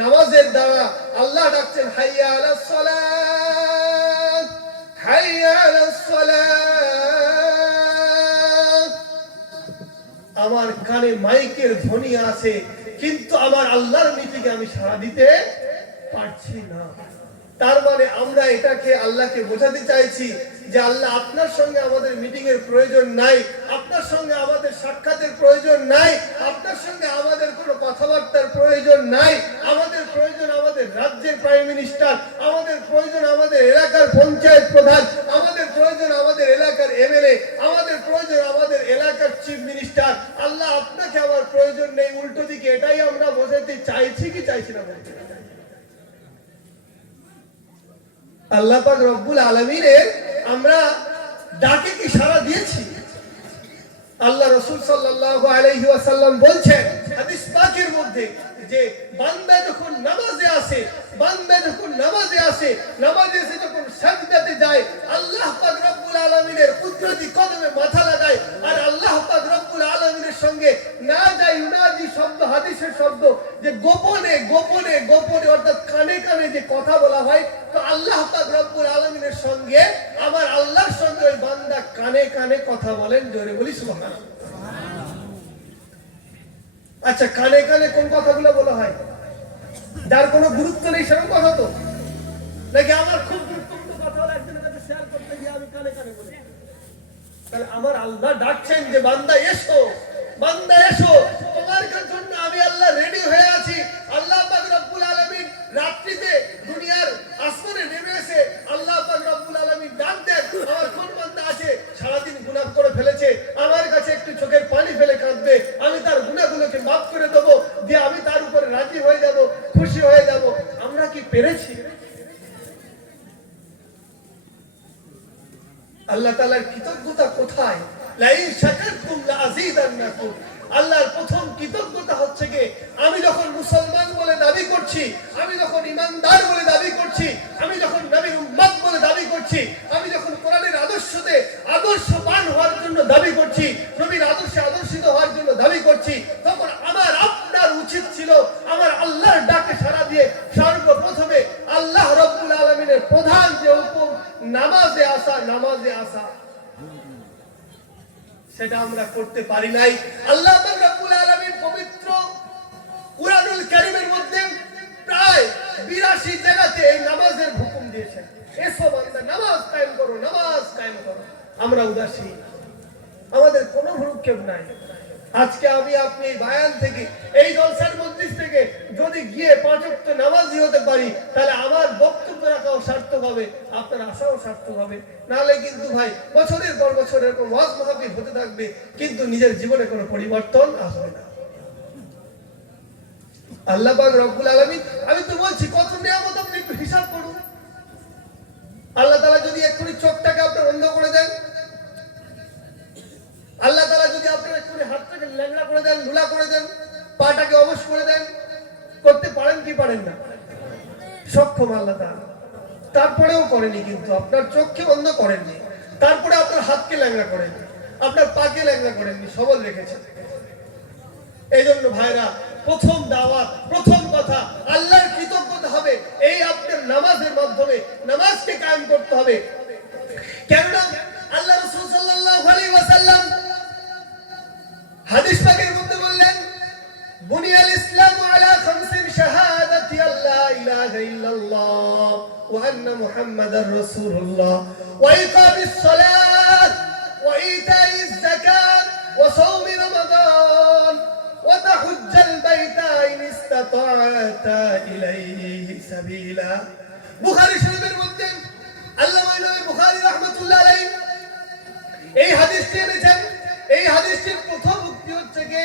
নামাজের দ্বারা আল্লাহ ডাকছেন, হাইয়া আলাস সালাত, হাইয়া আলাস সালাত। আমার কানে মাইকের ধ্বনি আছে, কিন্তু আমার আল্লাহর মিটিংয়ে আমি সাড়া দিতে পারছি না। তার মানে আমরা এটাকে আল্লাহকে বোঝাতে চাইছি যে আল্লাহ, আপনার সঙ্গে আমাদের মিটিং এর প্রয়োজন নাই, আপনার সঙ্গে আমাদের সাক্ষাতের প্রয়োজন নাই, আপনার সঙ্গে আমাদের কোনো কথাবার্তার প্রয়োজন নাই। আমাদের প্রয়োজন আমাদের রাজ্যের প্রাইম মিনিস্টার, আমাদের প্রয়োজন আমাদের এলাকার পঞ্চায়েত প্রধান, আমাদের প্রয়োজন আমাদের এলাকার এমএলএ, আমাদের প্রয়োজন আমাদের এলাকার চিফ মিনিস্টার। আল্লাহ, আপনাকে আমার প্রয়োজন নেই। উল্টো দিকে এটাই আমরা বোঝাতে চাইছি কি চাইছি না বলছি? আল্লাহ পাক রব্বুল আলামিনের আমরা ডাকে কি সাড়া দিয়েছি? আল্লাহ রাসূল সাল্লাল্লাহু আলাইহি ওয়াসাল্লাম বলছেন হাদিস পাকের মধ্যে যে বান্দা যখন নামাজে আসে, বান্দা যখন নামাজে আসে, নামাজে এসে যখন সাজদাতে যায়, আল্লাহ পাক রব্বুল আলামিনের কুদরতি কদমে মাথা লাগায়, আর আল্লাহ পাক রব্বুল আলামিনের সঙ্গে না যায় ইউনাজি শব্দ, হাদিসের শব্দ, যে গোপনে গোপনে গোপনে অর্থাৎ কানে কানে যে কথা বলা হয়, তো আল্লাহ পাক রব্বুল আলামিনের সঙ্গে, আমার আল্লাহর সঙ্গে ওই বান্দা কানে কানে কথা বলেন। জোরে বলি সুবহানাল্লাহ। আচ্ছা, কানে কানে কোন কথাগুলো বলা হয়? যার কোনো গুরুত্ব নেই সেরকম কথা তো নাকি? আমার খুব গুরুত্বপূর্ণ কথা হলো একজনের কাছে শেয়ার করতে গিয়ে আমি কানে কানে বলি। তাহলে আমার আল্লাহ ডাকছেন যে বান্দা এসো, বান্দা এসো, তোমার জন্য আমি আল্লাহ রেডি হয়ে আছি। আল্লাহ পাক রব্বুল আলামিন রাত্রিতে দুনিয়ার আসমানে নেমে এসে আল্লাহ পাক রব্বুল আলামিন ডাক দেন, আমার কোন বান্দা আছে সারাদিন গুনাহ করে ফেলেছে, আমার কাছে একটু চোখের পানি ফেলে কাঁদবে, আমি তার গুনাহগুলোকে মাফ করে দেবো, দিয়ে আমি তার উপরে রাজি হয়ে যাব, খুশি হয়ে যাব। আমরা কি পেরেছি? আল্লাহ তাআলার কৃতজ্ঞতা কোথায়? লাইন শাকারতুম লাযীদান্নাকুম। আল্লাহর প্রথম কৃতজ্ঞতা হচ্ছে কি, আমি যখন মুসলমান বলে দাবি করছি, আমি যখন ইমানদার বলে দাবি করছি, আমি যখন নবীর উম্মত বলে দাবি করছি, আমি যখন কোরআনের আদর্শতে আদর্শবান হওয়ার জন্য দাবি করছি, নবীর আদর্শে আদর্শিত হওয়ার জন্য দাবি করছি, তখন আমার আপনার উচিত ছিল আমার আল্লাহর ডাকে সাড়া দিয়ে সর্বপ্রথমে আল্লাহ রাব্বুল আলামিনের প্রধান যে হুকুম, নামাজে আসা, নামাজে আসা, সেটা আমরা করতে পারি নাই। আল্লাহ পাক রব্বুল আলামিন পবিত্র কুরআনুল কারীমের মধ্যে প্রায় 82 জায়গাতে এই নামাজের হুকুম দিয়েছেন। এসো বান্দা, নামাজ কায়েম করো, নামাজ কায়েম করো। আমরা উদাসীন, আমাদের কোনো ভ্রুক্ষেপ নাই। আজকে আমি আপনি বায়ান থেকে, এই জলসার মজলিস থেকে যদি গিয়ে 5 ওয়াক্ত নামাজি হতে পারি, তাহলে আমার বক্তব্য রাখাও সার্থক হবে, আপনার আশাও সার্থক হবে। নাহলে কিন্তু ভাই বছরের পর বছর এরকম ওয়াজ মাহফিল হতে থাকবে, কিন্তু নিজের জীবনে কোনো পরিবর্তন আসবে না। আল্লাহ পাক রব্বুল আলামিন, আমি তো বলছি কত নিয়ামত, আপনি একটু হিসাব করুন। আল্লাহ তাআলা যদি এক্ষুনি চোখটাকে আপনার অন্ধ করে দেন, পাটাকে অবশ করে দেন, করতে পারেন কি পারেন না? সক্ষম আল্লাহ তাআলা। তারপরেও করেনি, কিন্তু আপনার চোখকে বন্ধ করেননি, তারপরে আপনার হাতকে ল্যাংড়া করেননি, আপনার পাকে ল্যাংড়া করেননি, সবল রেখেছেন। এই জন্য ভাইরা, প্রথম দাওয়াত, প্রথম কথা আল্লাহর কৃতজ্ঞতা হবে এই আপনার নামাজের মাধ্যমে। নামাজকে কায়েম করতে হবে। কেননা আল্লাহ রাসূল সাল্লাল্লাহু আলাইহি ওয়াসাল্লাম হাদিস পাকের মধ্যে বললেন, বুনিয়াল ইসলামু আলা খামসিন শাহাদাতি আল্লা ইলাহা ইল্লাল্লাহ ওয়া আন্না মুহাম্মাদার রাসূলুল্লাহ ওয়া ইকামিস সালাত ওয়া ইতাইজ যাকাত ওয়া সাওমি রমাদান ওয়া তাহুজ্জাল বাইতা ইন ইসতাতা'তা ইলাইহি সাবিলা। বুখারী শরীফের মধ্যে আল্লামা ইমাম বুখারী রাহমাতুল্লাহ আলাইহি এই হাদিসটি এনেছেন। এই হাদিসটির প্রথম উক্তি হচ্ছে যে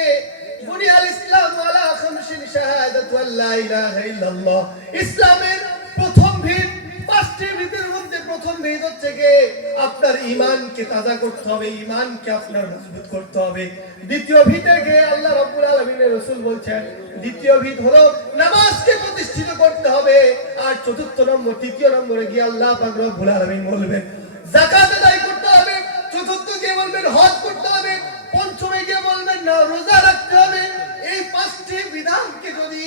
বুনিয়াল ইসলামু আলা খামসিন শাহাদাতু আল্লা ইলাহা ইল্লাল্লাহ। ইসলামের প্রথম ভিত, পাঁচটি ভিতের মধ্যে প্রথম ভিত হচ্ছে যে আপনার ঈমানকে তাজা করতে হবে, ঈমানকে আপনার মজবুত করতে হবে। দ্বিতীয় ভিতে গিয়ে আল্লাহ রাব্বুল আলামিনের রাসূল বলছেন, দ্বিতীয় ভিত হলো নামাজকে প্রতিষ্ঠিত করতে হবে। আর চতুর্থ নম্বর, তৃতীয় নম্বরে গিয়ে আল্লাহ পাক রব্বুল আলামিন বলবেন যাকাত আদায় করতে হবে। চতুর্থ গিয়ে বলবেন হজ করতে হবে। পঞ্চমে গিয়ে বলবেন না রোজা রাখতে হবে। এই পাঁচটি বিধানকে যদি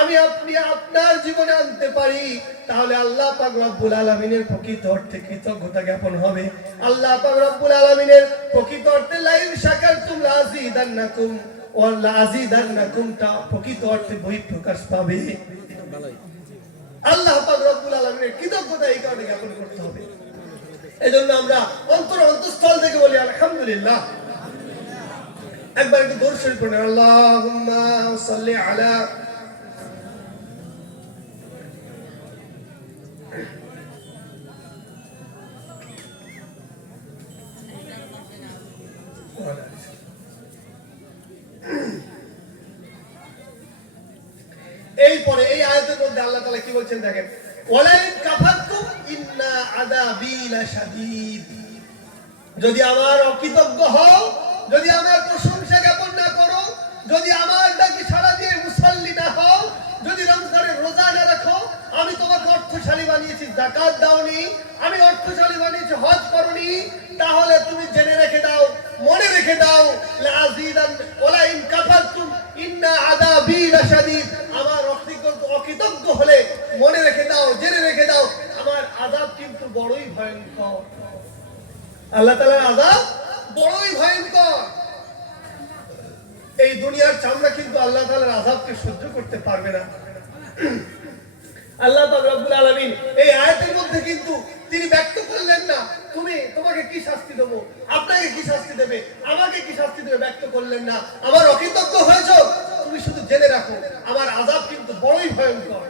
আমি আপনি আপনার জীবনে আনতে পারি, তাহলে আল্লাহ পাক রব্বুল আলামিনের প্রকৃত অর্থে কৃতজ্ঞতা জ্ঞাপন হবে। আল্লাহ পাক রব্বুল আলামিনের প্রকৃত অর্থে লাইন শাকারতুম লাযিদান্নাকুম ওয়া লাযিদান্নাকুম তা প্রকৃত অর্থে বহিঃপ্রকাশ পাবে। আল্লাহ পাক রব্বুল আলামিনের কৃতজ্ঞতা এই কারণে জ্ঞাপন করতে হবে। এজন্য আমরা অন্তঃস্থল থেকে বলি আলহামদুলিল্লাহ। একবার একটু দরুদ শরীফ পড়েন, আল্লাহুম্মা সাল্লি আলা এরপরে এই আয়াতের মধ্যে আল্লাহ তাআলা কি বলছেন দেখেন, ওয়ালাইন কাফারতুম ইন্না আযাবি লাশাদীদ। যদি আমার অকৃতজ্ঞ হও, যদি আমার প্রশংসা জ্ঞাপন না করো, যদি আমার ডাকি সাড়া দিয়ে মুসাল্লি না হও, যদি রমজানের রোজা না রাখো, আমি তোমাকে অর্থশালী বানিয়েছি, যাকাত দাওনি, আমি অর্থশালী বানিয়েছি, হজ করনি, তাহলে তুমি জেনে রেখে দাও, মনে রেখে দাও, লাযিদান ওয়ালাইন কাফারতুম ইন্না আযাবি লাশাদীদ। আমার অকৃতজ্ঞ হলে মনে রেখে দাও, জেনে রেখে দাও, আমার আযাব কিন্তু বড়ই ভয়ঙ্কর। আল্লাহ তাআলার আযাব বড়ই ভয়ঙ্কর। এই দুনিয়ার চামড়া কিন্তু আল্লাহ তাআলার আযাবকে সহ্য করতে পারবে না। আল্লাহ পাক রব্বুল আলামিন এই আয়াতের মধ্যে কিন্তু তিনি ব্যক্ত করলেন না তোমাকে কি শাস্তি দেব, আপনাকে কি শাস্তি দেবে, আমাকে কি শাস্তি দেবে, ব্যক্ত করলেন না। আমার অকৃতজ্ঞ হয়েছো, তুমি শুধু জেনে রাখো আমার আযাব কিন্তু বড়ই ভয়ঙ্কর।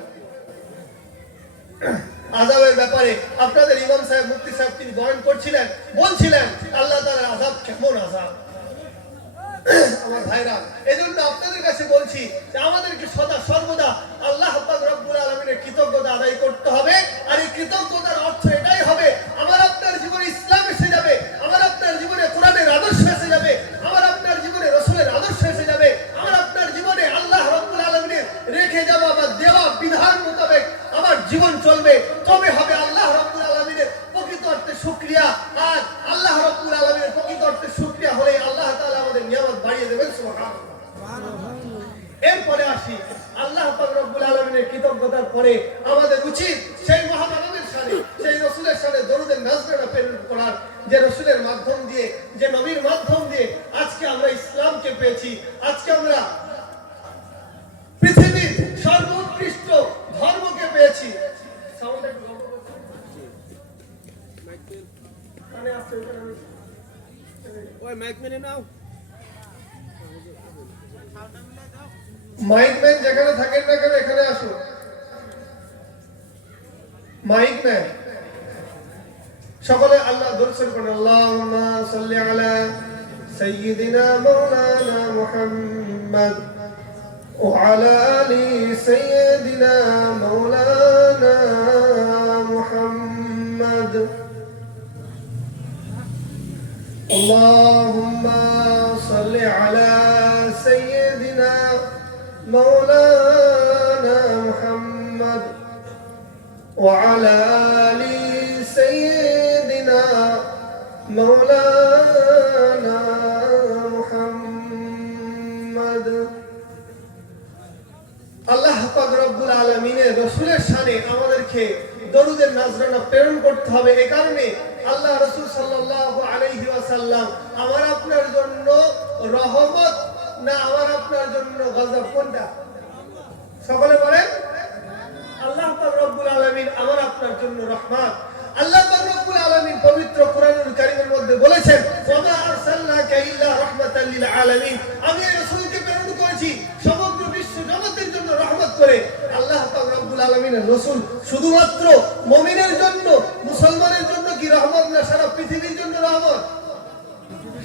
আযাবের ব্যাপারে আপনাদের ইমাম সাহেব, মুফতি সাহেব তিনি বয়ান করছিলেন, বলছিলেন আল্লাহ তাআলার আযাব কেমন আযাব। আমার ভাইরা, এজন্য আপনাদের কাছে বলছি যে আমাদেরকে সদা সর্বদা আল্লাহ পাক রব্বুল আলামিনের কৃতজ্ঞতা আদায় করতে হবে। আর এই কৃতজ্ঞতার অর্থ এটাই হবে, আমার আপনার জীবনে ইসলাম এসে যাবে, আমার আপনার জীবনে কোরআনের আদর্শ এসে যাবে, আমার আপনার জীবনে রাসূলের আদর্শ এসে যাবে, আমার আপনার জীবনে আল্লাহ রব্বুল আলামিনের রেখে যাওয়া বা দেওয়া বিধান মোতাবেক আমার জীবন চলবে। তবে হবে আল্লাহ রব্বুল আলামিনের প্রকৃত অর্থে শুকরিয়া। আর আল্লাহ রব্বুল আলামিনের প্রকৃত অর্থে শুকরিয়া হলে আল্লাহ তাআলা আমাদের নিয়ামত বাড়িয়ে দেবেন। সুবহানাল্লাহ। এরপরে আসি আল্লাহ পাক রব্বুল আলামিনের কৃতজ্ঞতার পরে আমাদের উচিত সেই মহামানবের শানে, সেই রাসূলের শানে দরুদের নাজরানা প্রেরণ করার, যে রাসূলের মাধ্যম দিয়ে, যে নবীর মাধ্যম দিয়ে আজকে আমরা ইসলামকে পেয়েছি, আজকে আমরা পৃথিবীর সর্বোৎকৃষ্ট ধর্মকে পেয়েছি। মাইকম্যান যেখানে থাকেন না কেন এখানে আসুন। মাইকম্যান সকলে আল্লাহ দরুদ শরীফ পড়ুন, আল্লাহুম্মা সাল্লি আলা সাইয়্যিদিনা মাওলানা মুহাম্মদ ওয়া আলা আলি সাইয়্যিদিনা মাওলানা মুহাম্মদ। اللهم صل على سيدنا مولانا محمد وعلى آل سيدنا مولانا محمد আল্লাহ পাক রব্বুল আলামিনের রাসূলের শানে আমাদেরকে দরুদের নাজরানা প্রেরণ করতে হবে। এই কারণে আল্লাহ রাসূল সাল্লাল্লাহু আলাইহি ওয়াসাল্লাম আমার আপনার জন্য রহমত না আমার আপনার জন্য গজব, কোনটা? সকলে বলেন আল্লাহ পাক রব্বুল আলামিন আমার আপনার জন্য রহমত। আল্লাহ পাক রব্বুল আলামিন পবিত্র কোরআনুল কারীমের মধ্যে বলেছেন ওয়া আরসালনাকা ইল্লা রাহমাতাল লিল আলামিন, আমি এই রাসূলকে প্রেরণ করেছি সমগ্র বিশ্ব জগতের জন্য রহমত করে। আল্লাহ পাক রব্বুল আলামিনের রাসূল শুধুমাত্র মুমিনের জন্য মুসলমানের জন্য কি রহমত না সারা পৃথিবীর জন্য রহমত?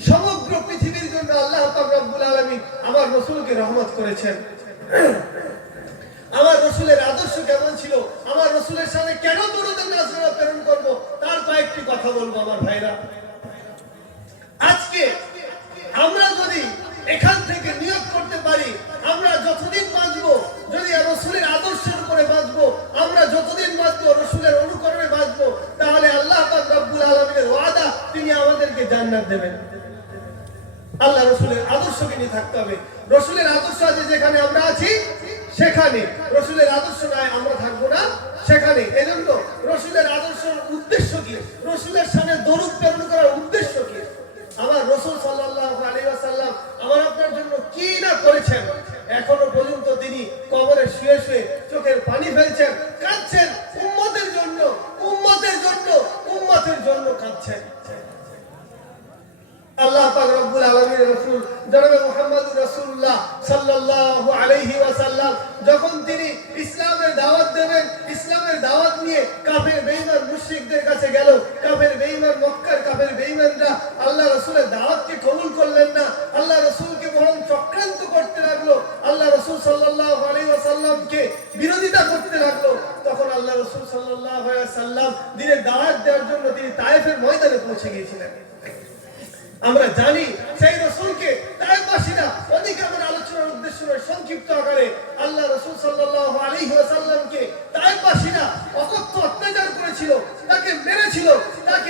সমগ্র পৃথিবীর জন্য আল্লাহ পাক রব্বুল আলামিন আমার রাসূলকে রহমত করেছেন। আমার রাসূলের আদর্শ কেমন ছিল, আমার রাসূলের সাথে কেন দরুদের নাজরানা প্রেরণ করব, তার কয়েকটি কথা বলবো আমার ভাইরা। আজকে আমরা যদি এখান থেকে নিয়োগ করতে পারি, আমরা যতদিন বাঁচবো যদি রাসূলের আদর্শের উপরে বাঁচবো, আমরা যতদিন বাঁচবো রাসূলের অনুকরণে বাঁচবো, তাহলে আল্লাহ পাক রব্বুল আলামিনের ওয়াদা তিনি আমাদেরকে জান্নাত দেবেন। আল্লাহ রাসূলের আদর্শকে নিয়ে থাকতে হবে। রাসূলের আদর্শ আছে যেখানে আমরা আছি সেখানে, রাসূলের আদর্শ নাই আমরা থাকবো না সেখানে। এজন্য রাসূলের আদর্শের উদ্দেশ্য কি, রাসূলের সামনে দরুদ প্রেরণ করার উদ্দেশ্য কি? আমার রাসূল সাল্লাল্লাহু আলাইহি ওয়াসাল্লাম আমার আপনার জন্য কি না করেছেন। এখনো পর্যন্ত তিনি কবরে শুয়ে শুয়ে চোখের পানি ফেলছেন, কাঁদছেন উম্মতের জন্য, উম্মতের জন্য, উম্মতের জন্য কাঁদছেন। আল্লাহ পাক রব্বুল আলামিনের রাসূল জনাবে মুহাম্মদুর রাসূলুল্লাহ সাল্লাল্লাহু আলাইহি ওয়াসাল্লাম যখন তিনি ইসলামের দাওয়াত দেবেন, ইসলামের দাওয়াত নিয়ে কাফের বেঈমান মুশরিকদের কাছে গেল। কাফের বেঈমান, মক্কার কাফের বেঈমানরা আল্লাহ রাসূলের দাওয়াতকে কবুল করলেন না, আল্লাহ রাসূলকে বরং চক্রান্ত করতে লাগলো, আল্লাহ রাসূল সাল্লাল্লাহু আলাইহি ওয়াসাল্লামকে বিরোধিতা করতে লাগলো। তখন আল্লাহ রাসূল সাল্লাল্লাহু আলাইহি ওয়াসাল্লাম দিনের দাওয়াত দেওয়ার জন্য তিনি তায়েফের ময়দানে পৌঁছে গিয়েছিলেন। আমরা জানি সেই রাসূলকে তায়েফবাসীরা, ওদিকে আমার আলোচনার উদ্দেশ্য নয়, সংক্ষিপ্ত আকারে আল্লাহ রাসূল সাল্লাল্লাহু আলাইহি ওয়াসাল্লামকে তায়েফবাসীরা অকথ্য অত্যাচার করেছিল, তাকে মেরেছিল, তাকে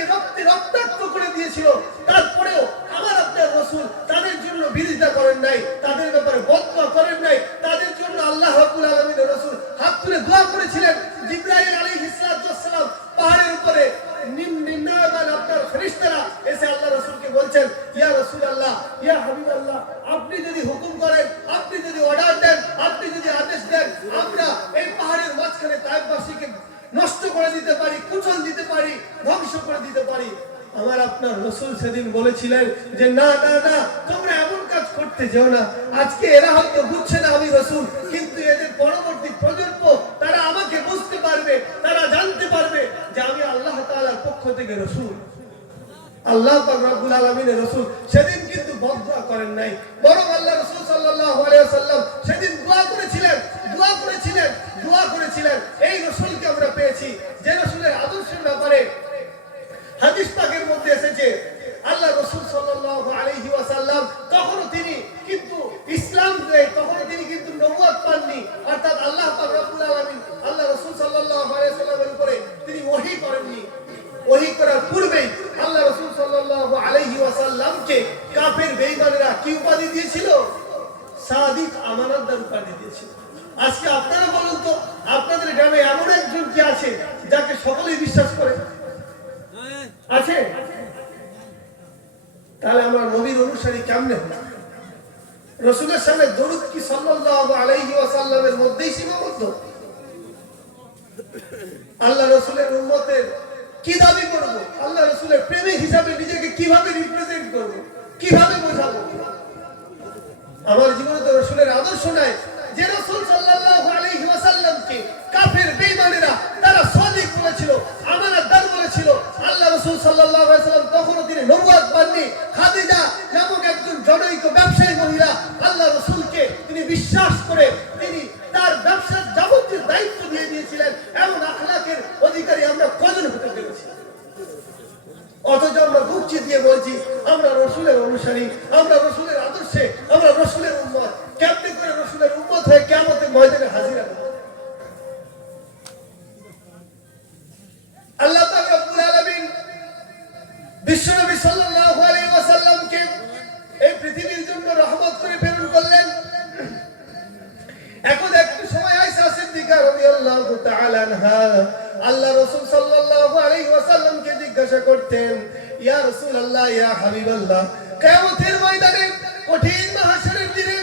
রক্তাক্ত করে দিয়েছিল। তারপরেও আমার আপনার রাসূল তাদের জন্য বিরোধিতা করেন নাই, তাদের ব্যাপারে বদদুয়া করেন নাই, তাদের জন্য আল্লাহ রাব্বুল আলামিনের রাসূল হাত তুলে দোয়া করেছিলেন। জিবরাইল আলাইহিস সালাম পাহাড়ের উপরে নিম্নমান আপনার ফেরেশতারা এসে আল্লাহ রাসূলকে বলছেন, ইয়া রাসূলুল্লাহ, ইয়া হাবিবাল্লাহ, আপনি যদি হুকুম করেন, আপনি যদি অর্ডার দেন, আপনি যদি আদেশ দেন, আমরা এই পাহাড়ের মাঝখানে তায়েফবাসীকে নষ্ট করে দিতে পারি, কুচল দিতে পারি, ধ্বংস করে দিতে পারি। আমার আপনার রাসূল সেদিন বলেছিলেন যে না না না, তোমরা এমন কাজ করতে যেও না। আজকে এরা হয়তো বুঝছে না আমি রাসূল, কিন্তু এদের পরবর্তী প্রজন্ম তারা আমাকে বুঝতে পারবে, তারা জানতে পারবে যে আমি আল্লাহ তাআলার পক্ষ থেকে রাসূল। আল্লাহ পাক রব্বুল আলামিনের রাসূল সেদিন কিন্তু বদদুয়া করেন নাই, বরং আল্লাহ রাসূল সাল্লাল্লাহু আলাইহি ওয়াসাল্লাম সেদিন দোয়া করেছিলেন, দোয়া করেছিলেন, দোয়া করেছিলেন। এই রাসূলকে আমরা পেয়েছি যে রাসূলের আদর্শের ব্যাপারে হাদিস পাকের মধ্যে এসেছে আল্লাহ রাসূল সাল্লাল্লাহু আলাইহি ওয়াসাল্লাম তখনও তিনি কিন্তু ইসলাম তখনও তিনি কিন্তু নবুয়ত পাননি, অর্থাৎ আল্লাহ পাক রব্বুল আলামিন আল্লাহ রাসূল সাল্লাল্লাহু আলাইহি ওয়াসাল্লামের উপরে তিনি ওহী করেননি। ওহী করার পূর্বেই আল্লাহ রাসূল সাল্লাল্লাহু আলাইহি ওয়াসাল্লামকে কাফের বেঈমানেরা কি উপাধি দিয়েছিল? সাদিক, আমানতদার উপাধি দিয়েছিল। আজকে আপনারা বলুন তো, আপনাদের গ্রামে এমন একজন কি আছে যাকে সকলেই বিশ্বাস করে? আছে? তাহলে আমরা নবীর অনুসারী কেমনে হলাম? রাসূলের সামনে দরুদ কি সাল্লাল্লাহু আলাইহি ওয়াসাল্লামের মধ্যেই সীমাবদ্ধ? আল্লাহ রাসূলের উম্মতের কি দাবি করব? আল্লাহ রাসূলের প্রেমিক হিসাবে নিজেকে কিভাবে রিপ্রেজেন্ট করব? কিভাবে বোঝাবো? আমার জীবনে তো রাসূলের আদর্শ নাই। যে রাসূল সাল্লাল্লাহু আলাইহি ওয়াসাল্লামকে কাফের বেঈমানেরা তারা সাদিক বলেছিল, আমানতদার বলেছিল, আল্লাহ রাসূল সাল্লাল্লাহু আলাইহি ওয়াসাল্লাম তখনও তিনি নবুয়ত পাননি। খাদিজা নামক একজন জনৈক ব্যবসায়ী মহিলা আল্লাহ রাসূলকে তিনি বিশ্বাস করে তিনি তার ব্যবসার যাবতীয় দায়িত্ব দিয়ে দিয়েছিলেন। এমন আখলাকের অধিকারী আমরা কজন হতে পেরেছি? অথচ আমরা বুঝছি দিয়ে বলছি আমরা রাসূলের অনুসারী, আমরা রাসূলের আদর্শে, আমরা রাসূলের উম্মত। কেমনে করে রাসূলের উম্মত হয়ে বিশ্বনবী সাল্লাল্লাহু আলাইহি ওয়াসাল্লামকে এই পৃথিবীর জন্য রহমত করে প্রেরণ করলেন। এখন একটু সময় আয়েশা সিদ্দিকা রাদিয়াল্লাহু তাআলা আনহা আল্লাহ রাসূল সাল্লাল্লাহু আলাইহি ওয়াসাল্লামকে জিজ্ঞাসা করতেন, ইয়া রাসূলুল্লাহ, ইয়া হাবিবাল্লাহ, কিয়ামতের ময়দানে কঠিন মাহশরের দিনে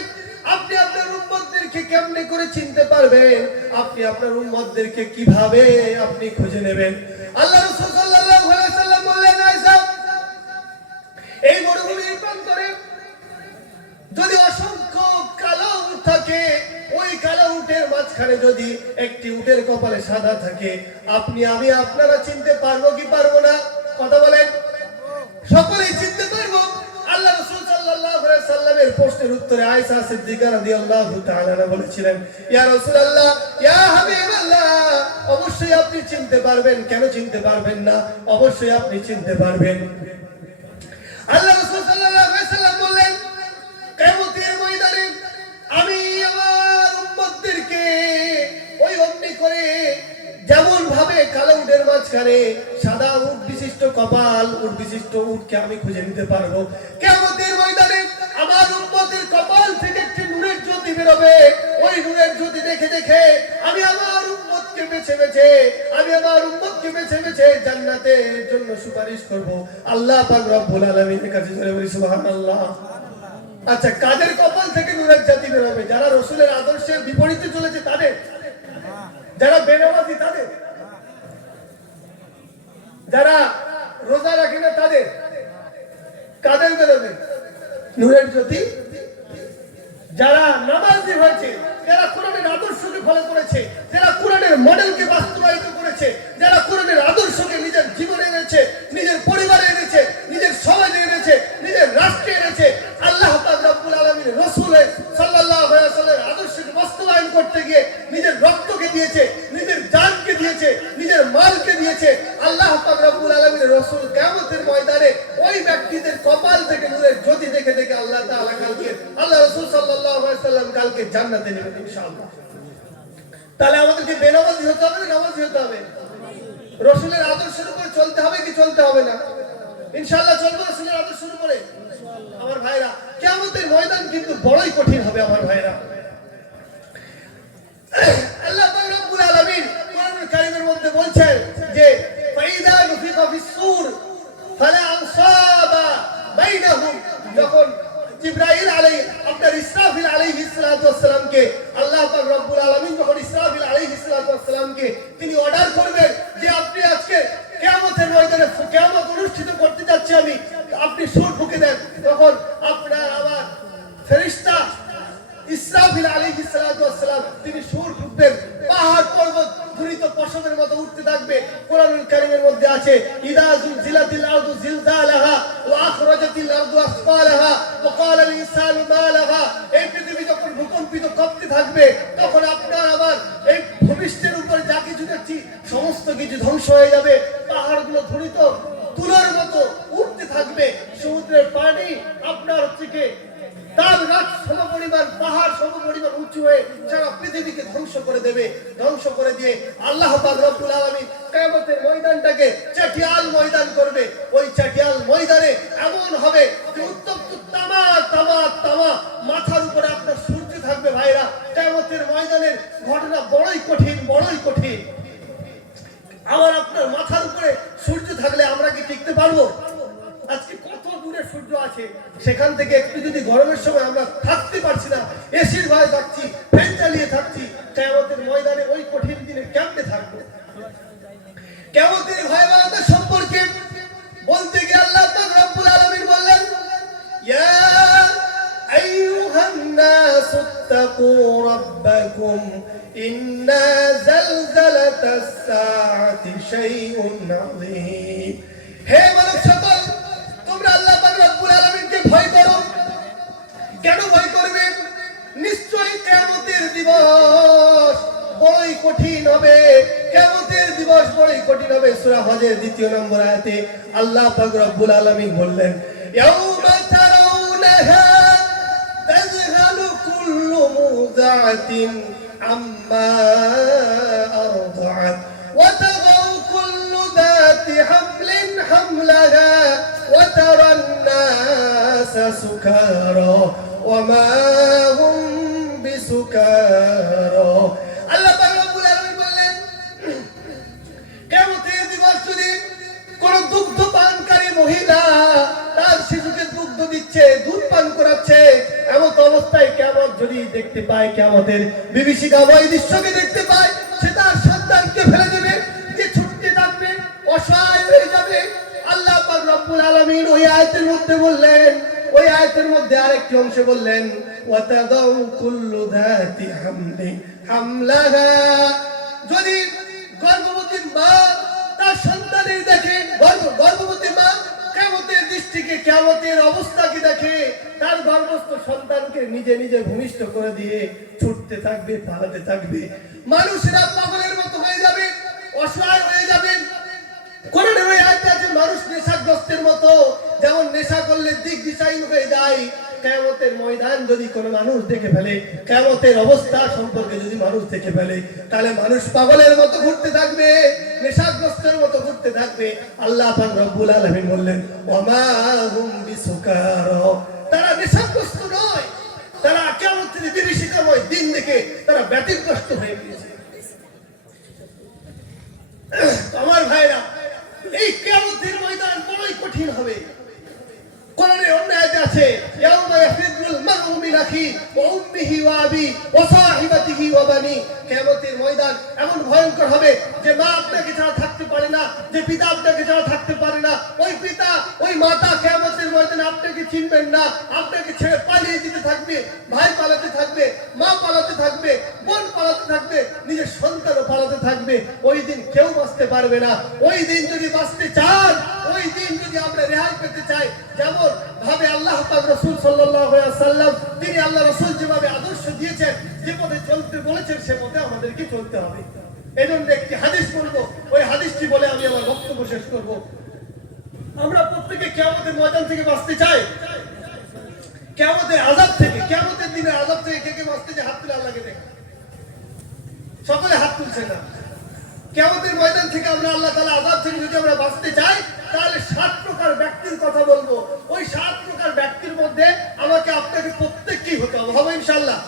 আপনি আপনার উম্মতদেরকে কেমনে করে চিনতে পারবেন? আপনি আপনার উম্মতদেরকে কিভাবে আপনি খুঁজে নেবেন? আল্লাহ রাসূল সাল্লাল্লাহু আলাইহি ওয়াসাল্লাম বললেন, আয়েশা, এই মরুভূমির প্রান্তরে যদি অসংখ্য কালো উট থাকে, ওই কালো উটের মাঝখানে যদি একটি উটের কপালে সাদা থাকে, আপনি আমি আপনারা চিনতে পারবো কি পারবো না? কথা বলেন। সকলেই চিনতে পারবো। আল্লাহ রাসূল সাল্লাল্লাহু আলাইহি সাল্লামের প্রশ্নের উত্তরে আয়েশা সিদ্দিকা রাদিয়াল্লাহু তাআলা আনহা বলেছিলেন, ইয়া রাসূলুল্লাহ, ইয়া হাবিবাল্লাহ, অবশ্যই আপনি চিনতে পারবেন। কেন চিনতে পারবেন না? অবশ্যই আপনি চিনতে পারবেন। আল্লাহ রাসূল সাল্লাল্লাহু আলাইহি সাল্লাম বললেন, কিয়ামতের ময়দানে আমি আমার উম্মতদেরকে ওই অমনি করে যেমন ভাবে কালো উটের মাঝখানে সাদা উট বিশিষ্ট কপাল, উট বিশিষ্ট উটকে আমি খুঁজে নিতে পারবো। কিয়ামতের ময়দানে আমার উম্মতের কপাল থেকে একটি নূরের জ্যোতি বেরোবে। ওই নূরের জ্যোতি দেখে দেখে আমি আমার উম্মতকে বেছে বেছে জান্নাতের জন্য সুপারিশ করব। আল্লাহ পাক রব্বুল আলামিনের কাছে জোরে বলি সুবহানাল্লাহ। আচ্ছা, কাদের কপাল থেকে নূরের জ্যোতি বেরোবে? যারা রাসূলের আদর্শের বিপরীতে চলেছে তাদের, যারা বেনামাজি তাদের, যারা রোজা রাখে না তাদের। কাদের বেরোবে নূরের জ্যোতি? যারা নামাজি হয়েছে, যারা কোরআনের আদর্শকে ফলো করেছে, যারা কোরআনের মডেলকে বাস্তবায়িত করেছে, যারা কোরআনের আদর্শকে নিজের জীবনে এনেছে, নিজের পরিবারে এনেছে, নিজের সমাজে এনেছে, নিজের রাষ্ট্রে এনেছে। আল্লাহ পাক রব্বুল আলামিন রাসূলের সাল্লাল্লাহু আলাইহি ওয়াসাল্লামের আদর্শকে বাস্তবায়ন করতে গিয়ে নিজের রক্তকে দিয়েছে, নিজের জানকে দিয়েছে, নিজের মালকে দিয়েছে। আল্লাহ পাক রব্বুল আলামিনের রাসূল কিয়ামতের ময়দানে ওই ব্যক্তিদের কপাল থেকে নূরের জ্যোতি দেখে দেখে আল্লাহ তাআলা কালকে আল্লাহ রাসূল সাল্লাল্লাহু আলাইহি ওয়াসাল্লাম কালকে জান্নাতে নেবেন ইনশাআল্লাহ। তাহলে আমাদেরকে বেনামাজি হতে হবে না নামাজি হতে হবে? রাসূলের আদর্শের উপর চলতে হবে কি চলতে হবে না? ইনশাআল্লাহ চলবো রাসূলের আদর্শের উপরে। আমার ভাইরা, কিয়ামতের ময়দান কিন্তু বড়ই কঠিন হবে আমার ভাইরা। আল্লাহ পাক রব্বুল আলামিন কোরআনুল কারীমের মধ্যে বলছেন যে ফাইদা নুফিকা ফিস-সূর ফালা আনসাবা বাইনাহুম, যখন জিবরাইল আপনার ইসরাফিল আলাইহিস সালাতু ওয়াস সালামকে আল্লাহ পাক রব্বুল আলামিন যখন ইসরাফিল আলাইহিস সালাতু ওয়াস সালামকে তিনি অর্ডার করবেন যে আপনি আজকে কিয়ামতের ময়দানে কিয়ামত অনুষ্ঠিত করতে যাচ্ছি আমি, আপনি সূর ফুঁকে দেন, তখন আপনার আমার ফেরেশতা ইসরাফিল আলাইহিস সালাতু ওয়াস সালাম তিনি সূর ফুঁকবেন, পাহাড় পর্বত ধ্বনিত পশমের মতো উঠতে থাকবে। কোরআনুল কারীমের মধ্যে আছে ইদা যুলজিলাতিল আরদু জিলজালাহা ওয়া আখরাজাতিল আরদু আসফালাহা ওয়া ক্বালাল ইনসানু মা লাহা। এই পৃথিবী যখন ভূকম্পিত কাঁপতে থাকবে, তখন আপনার আবার এই ভূপৃষ্ঠের উপরে যা কিছু দেখছি সমস্ত কিছু ধ্বংস হয়ে যাবে। পাহাড়গুলো ধ্বনিত তুলার মতো উঠতে থাকবে। সমুদ্রের পানি আপনার থেকে তার রাত সমপরিমাণ, পাহাড় সমপরিমাণ উঁচু হয়ে সারা পৃথিবীকে ধ্বংস করে দেবে। ধ্বংস করে দিয়ে আল্লাহ পাক রব্বুল আলামিন কিয়ামতের ময়দানটাকে চাটিয়াল ময়দান করবে। ওই চাটিয়াল ময়দানে এমন হবে যে উত্তপ্ত তামা মাথার উপরে আপনার সূর্য থাকবে। ভাইরা, কিয়ামতের ময়দানের ঘটনা বড়ই কঠিন, বড়ই কঠিন। আমার আপনার মাথার উপরে সূর্য থাকলে আমরা কি টিকতে পারবো? আজকে কত দূরে সূর্য আছে, সেখান থেকে একটু যদি গরমের সময় আমরা থাকতে পারছি না, এসির ভয়ে থাকছি, ফ্যান চালিয়ে থাকছি, কিয়ামতের ময়দানে ওই কঠিন দিনে কেমনে থাকবো? কিয়ামতের ভয়াবহতা সম্পর্কে বলতে গিয়ে আল্লাহ পাক রব্বুল আলামিন বললেন, ইয়া আইয়ুহান নাসুত্তাকু রাব্বাকুম ইন্না জালজালাতাস সাআতি শাইউন আযীম। হে মানব সকল, তোমরা আল্লাহ পাক রব্বুল আলামিনকে ভয় করো। কেন ভয় করবে? নিশ্চয়ই কিয়ামতের দিবস বড়ই কঠিন হবে। কিয়ামতের দিবস বড়ই কঠিন হবে। সূরা হজের 2 নম্বর আয়াতে আল্লাহ পাক রব্বুল আলামিন বললেন, ইয়াউমা তারাউনাহা তাযহালু কুল্লু মুযআতিন আম্মা আরদাআত ওয়া তাযাউ কুল্লু যাতি হামলিন হামলাহা তারান নাসা সুকারা ওয়া মা হুম বিসুকারা। আল্লাহ পাক রব্বুল আলামিন বললেন, কিয়ামতের দিবস যদি কোন দুগ্ধ পানকারী মহিলা তার শিশুকে দুগ্ধ দিচ্ছে, দুধ পান করাচ্ছে, এমন অবস্থায় কিয়ামত যদি দেখতে পায়, কিয়ামতের বিভীষিকাময় দৃশ্যকে দেখতে পায়, সে তার সন্তানকে ফেলে দেবে, যে ছুটতে থাকবে, অসহায় হয়ে যাবে। আল্লাহ পাক রব্বুল আলামিন ওই আয়াতের মধ্যে বললেন, ওই আয়াতের মধ্যে আরেকটি অংশে বললেন, ওয়াতাদাউ কুল্লু যাতি হামলিন হামলাহা। যদি গর্ভবতী মা তার সন্তানের দেখে, গর্ভবতী মা কিয়ামতের দৃষ্টিকে, কিয়ামতের অবস্থাকে দেখে, তার গর্ভস্থ সন্তানকে নিজে নিজে ভূমিষ্ঠ করে দিয়ে ছুটতে থাকবে, পালাতে থাকবে। মানুষরা পাগলের মতো হয়ে যাবে, অসহায় হয়ে যাবে। কোরআনের ওই আয়াতে আছে, মানুষ নেশাগ্রস্তের মতো, যেমন নেশা করলে দিক দিশাহীন হয়ে যায়। কিয়ামতের ময়দান যদি কোনো মানুষ দেখে ফেলে, কিয়ামতের অবস্থা সম্পর্কে যদি মানুষ দেখে ফেলে, তাহলে মানুষ পাগলের মতো ঘুরতে থাকবে, নেশাগ্রস্তের মতো ঘুরতে থাকবে। আল্লাহ পাক রব্বুল আলামিন বললেন, ওয়া মা হুম বিসুকারা। তারা নেশাগ্রস্ত নয়, তারা কিয়ামতের বিভীষিকাময় দিন দেখে তারা ব্যতিগ্রস্ত হয়ে গিয়েছে। আমার ভাইরা, এই কিয়ামতের ময়দান বড়ই কঠিন হবে। কোরআনে অন্য আয়াতে আছে, ইয়াউমা ইয়াফিরুল মারউ মিন আখি ওয়া উম্মিহি ওয়া আবি ওয়া সাহিবাতিহি ওয়া বানি। কিয়ামতের ময়দান এমন ভয়ঙ্কর হবে যে মা আপনাকে ছাড়া থাকতে পারে না, যে পিতা আপনাকে ছাড়া থাকতে পারে না। ওই পিতা, ওই মাতা কিয়ামতের ময়দানে আপনাকে চিনবেন না, আপনাকে ছেড়ে পালিয়ে যেতে থাকবে। ভাই পালাতে থাকবে, মা পালাতে থাকবে, বোন পালাতে থাকবে, নিজের সন্তানও পালাতে থাকবে। ওই দিন কেউ বাঁচতে পারবে না। ওই দিন যদি বাঁচতে চান, ওই দিন যদি আমরা রেহাই পেতে চাই, যেমন ভাবে আল্লাহ পাক রাসূল সাল্লাল্লাহু আলাইহি ওয়াসাল্লাম, তিনি আল্লাহ রাসূল যেভাবে আদর্শ দিয়েছেন, যে পথে চলতে বলেছেন, সে পথে আমাদেরকে চলতে হবে। এজন্য একটি হাদিস বলবো, ওই হাদিসটি বলে আমি আমার বক্তব্য শেষ করব। আমরা প্রত্যেকে কিয়ামতের ময়দান থেকে বাঁচতে চাই, কিয়ামতের আযাব থেকে, কিয়ামতের দিনের আযাব থেকে কে কে বাঁচতে চায়? হাত তুলে আল্লাহকে দেখে। সকলে হাত তুলছে না। কিয়ামতের ময়দান থেকে আমরা, আল্লাহ তাআলা আযাব থেকে যদি আমরা বাঁচতে চাই, তাহলে 7 প্রকার ব্যক্তির কথা বলবো। ওই 7 প্রকার ব্যক্তির মধ্যে আমাকে আপনাকে প্রত্যেককেই হতে হবে, হবে ইনশাআল্লাহ।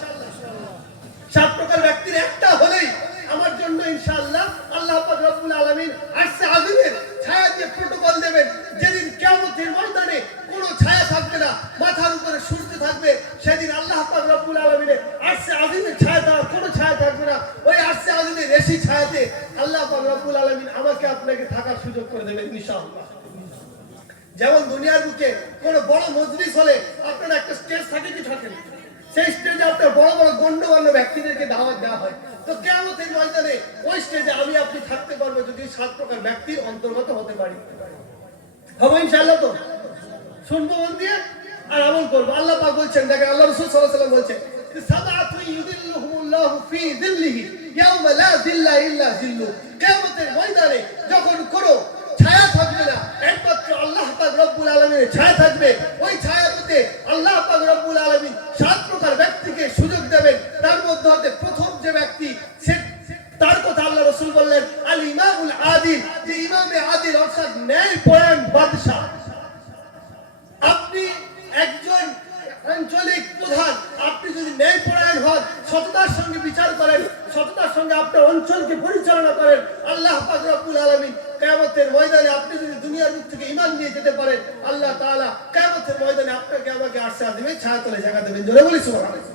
7 প্রকার ব্যক্তির একটা হলেই আমার জন্য ইনশাআল্লাহ আল্লাহ পাক রব্বুল আলামিন আরশে আজিমের ছায়া দিয়ে প্রটোকল দেবেন। যেদিন কিয়ামতের ময়দানে কোনো ছায়া থাকবে না, মাথার উপরে সূর্য থাকবে, সেদিন আল্লাহ পাক রব্বুল আলামিনের আরশে আজিমের ছায়া ছাড়া কোনো ছায়া থাকবে না। ওই আরশে আজিমের রেশি ছায়াতে আল্লাহ পাক রব্বুল আলামিন আমাকে আপনাকে থাকার সুযোগ করে দেবেন ইনশাআল্লাহ। যেমন দুনিয়ার বুকে কোনো বড় মজলিস হলে আপনার একটা স্টেজ থাকে কি থাকে না, সেই স্টেজে আপনার বড় বড় গণ্যমান্য ব্যক্তিদেরকে দাওয়াত দেওয়া হয়। তো কিয়ামতের ময়দানে ওই স্টেজে আমি আপনি থাকতে পারবো যদি 7 প্রকার ব্যক্তির অন্তর্গত হতে পারি। হবে ইনশাআল্লাহ? তো শুনবো মন দিয়ে আর আমল করবো। আল্লাহ পাক বলছেন, দেখেন আল্লাহ রাসূল সাল্লাল্লাহু আলাইহি ওয়াসাল্লাম বলছেন, সাবাতু ইউদিল্লুহুমুল্লাহু ফি যিল্লিহি ইয়াওমা লা যিল্লা ইল্লা যিল্লু। কিয়ামতের ময়দানে যখন কোনো ছায়া থাকবে না, একমাত্র আল্লাহ পাক রব্বুল আলামিনের ছায়া থাকবে। ওই ছায়াতে আল্লাহ পাক রব্বুল আলামিন 7 প্রকার ব্যক্তিকে সুযোগ দেবেন। তার মধ্যে হতে প্রথম যে ব্যক্তি, সে তার কথা আল্লাহ রাসূল বললেন, আল ইমামুল আদিল, যে ইমামে আদিল অর্থাৎ ন্যায়পরায়ণ বাদশা। আপনি একজন আঞ্চলিক প্রধান, আপনি যদি ন্যায়পরায়ণ হন, সততার সঙ্গে বিচার করেন, সততার সঙ্গে আপনার অঞ্চলকে পরিচালনা করেন, আল্লাহ পাক রব্বুল আলামিন কিয়ামতের ময়দানে আপনি যদি দুনিয়ার বুক থেকে ঈমান নিয়ে যেতে পারেন, আল্লাহ তাআলা কিয়ামতের ময়দানে আপনাকে আমাকে আরশে আজিমের ছায়াতলে জায়গা দেবেন। জোরে বলি সুবহানাল্লাহ।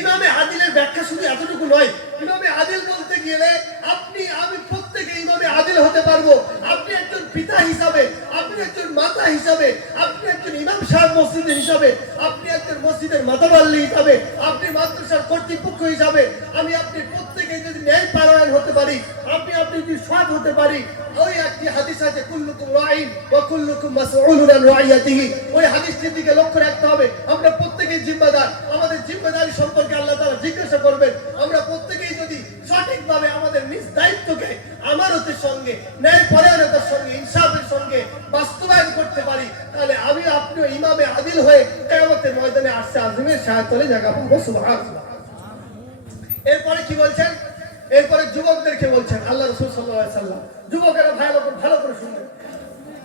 ইমামে আদিলের ব্যাখ্যা শুধু এতটুকু নয়। ইমামে আদিল বলতে গেলে আপনি আমি প্রত্যেকে ইমামে আদিল হতে পারবো। আপনি একজন পিতা হিসাবে, আপনি একজন মাতা হিসাবে, আপনি একজন ইমাম সাহেব মসজিদের হিসাবে, আপনি একজন মসজিদের মাতাবাল্লি হিসাবে, আপনি মাদ্রাসার কর্তৃপক্ষ হিসাবে, আমি আপনি প্রত্যেকে যদি ন্যায়পরায়ণ হতে পারি, আপনি যদি সৎ হতে পারি। ওই একটি হাদিস আছে, কুল্লুকুম রাঈন ওয়া কুল্লুকুম মাসউলুন আন রাইয়াতিহি। ওই হাদিসটির দিকে লক্ষ্য রাখতে হবে। আমরা প্রত্যেকেই জিম্মাদার। আমাদের জিম্মাদারি সম্পর্কে আল্লাহ তাআলা জিজ্ঞাসা করবেন। আমরা প্রত্যেকেই যদি সঠিকভাবে আমাদের নিজ দায়িত্বকে আমানতের সঙ্গে, ন্যায়পরায়ণতার সঙ্গে, ইনসাফের সঙ্গে বাস্তবায়ন করতে পারি, তাহলে আমি আপনিও ইমামে আদিল হয়ে কিয়ামতের ময়দানে আরশে আজিমের ছায়াতলে জায়গা পাবো। সুবহানাল্লাহ। এরপরে কি বলছেন? এরপরে যুবকদেরকে বলছেন আল্লাহ রাসূল সাল্লাল্লাহু আলাইহি ওয়াসাল্লাম। যুবকেরা ভালো করে শুনবেন।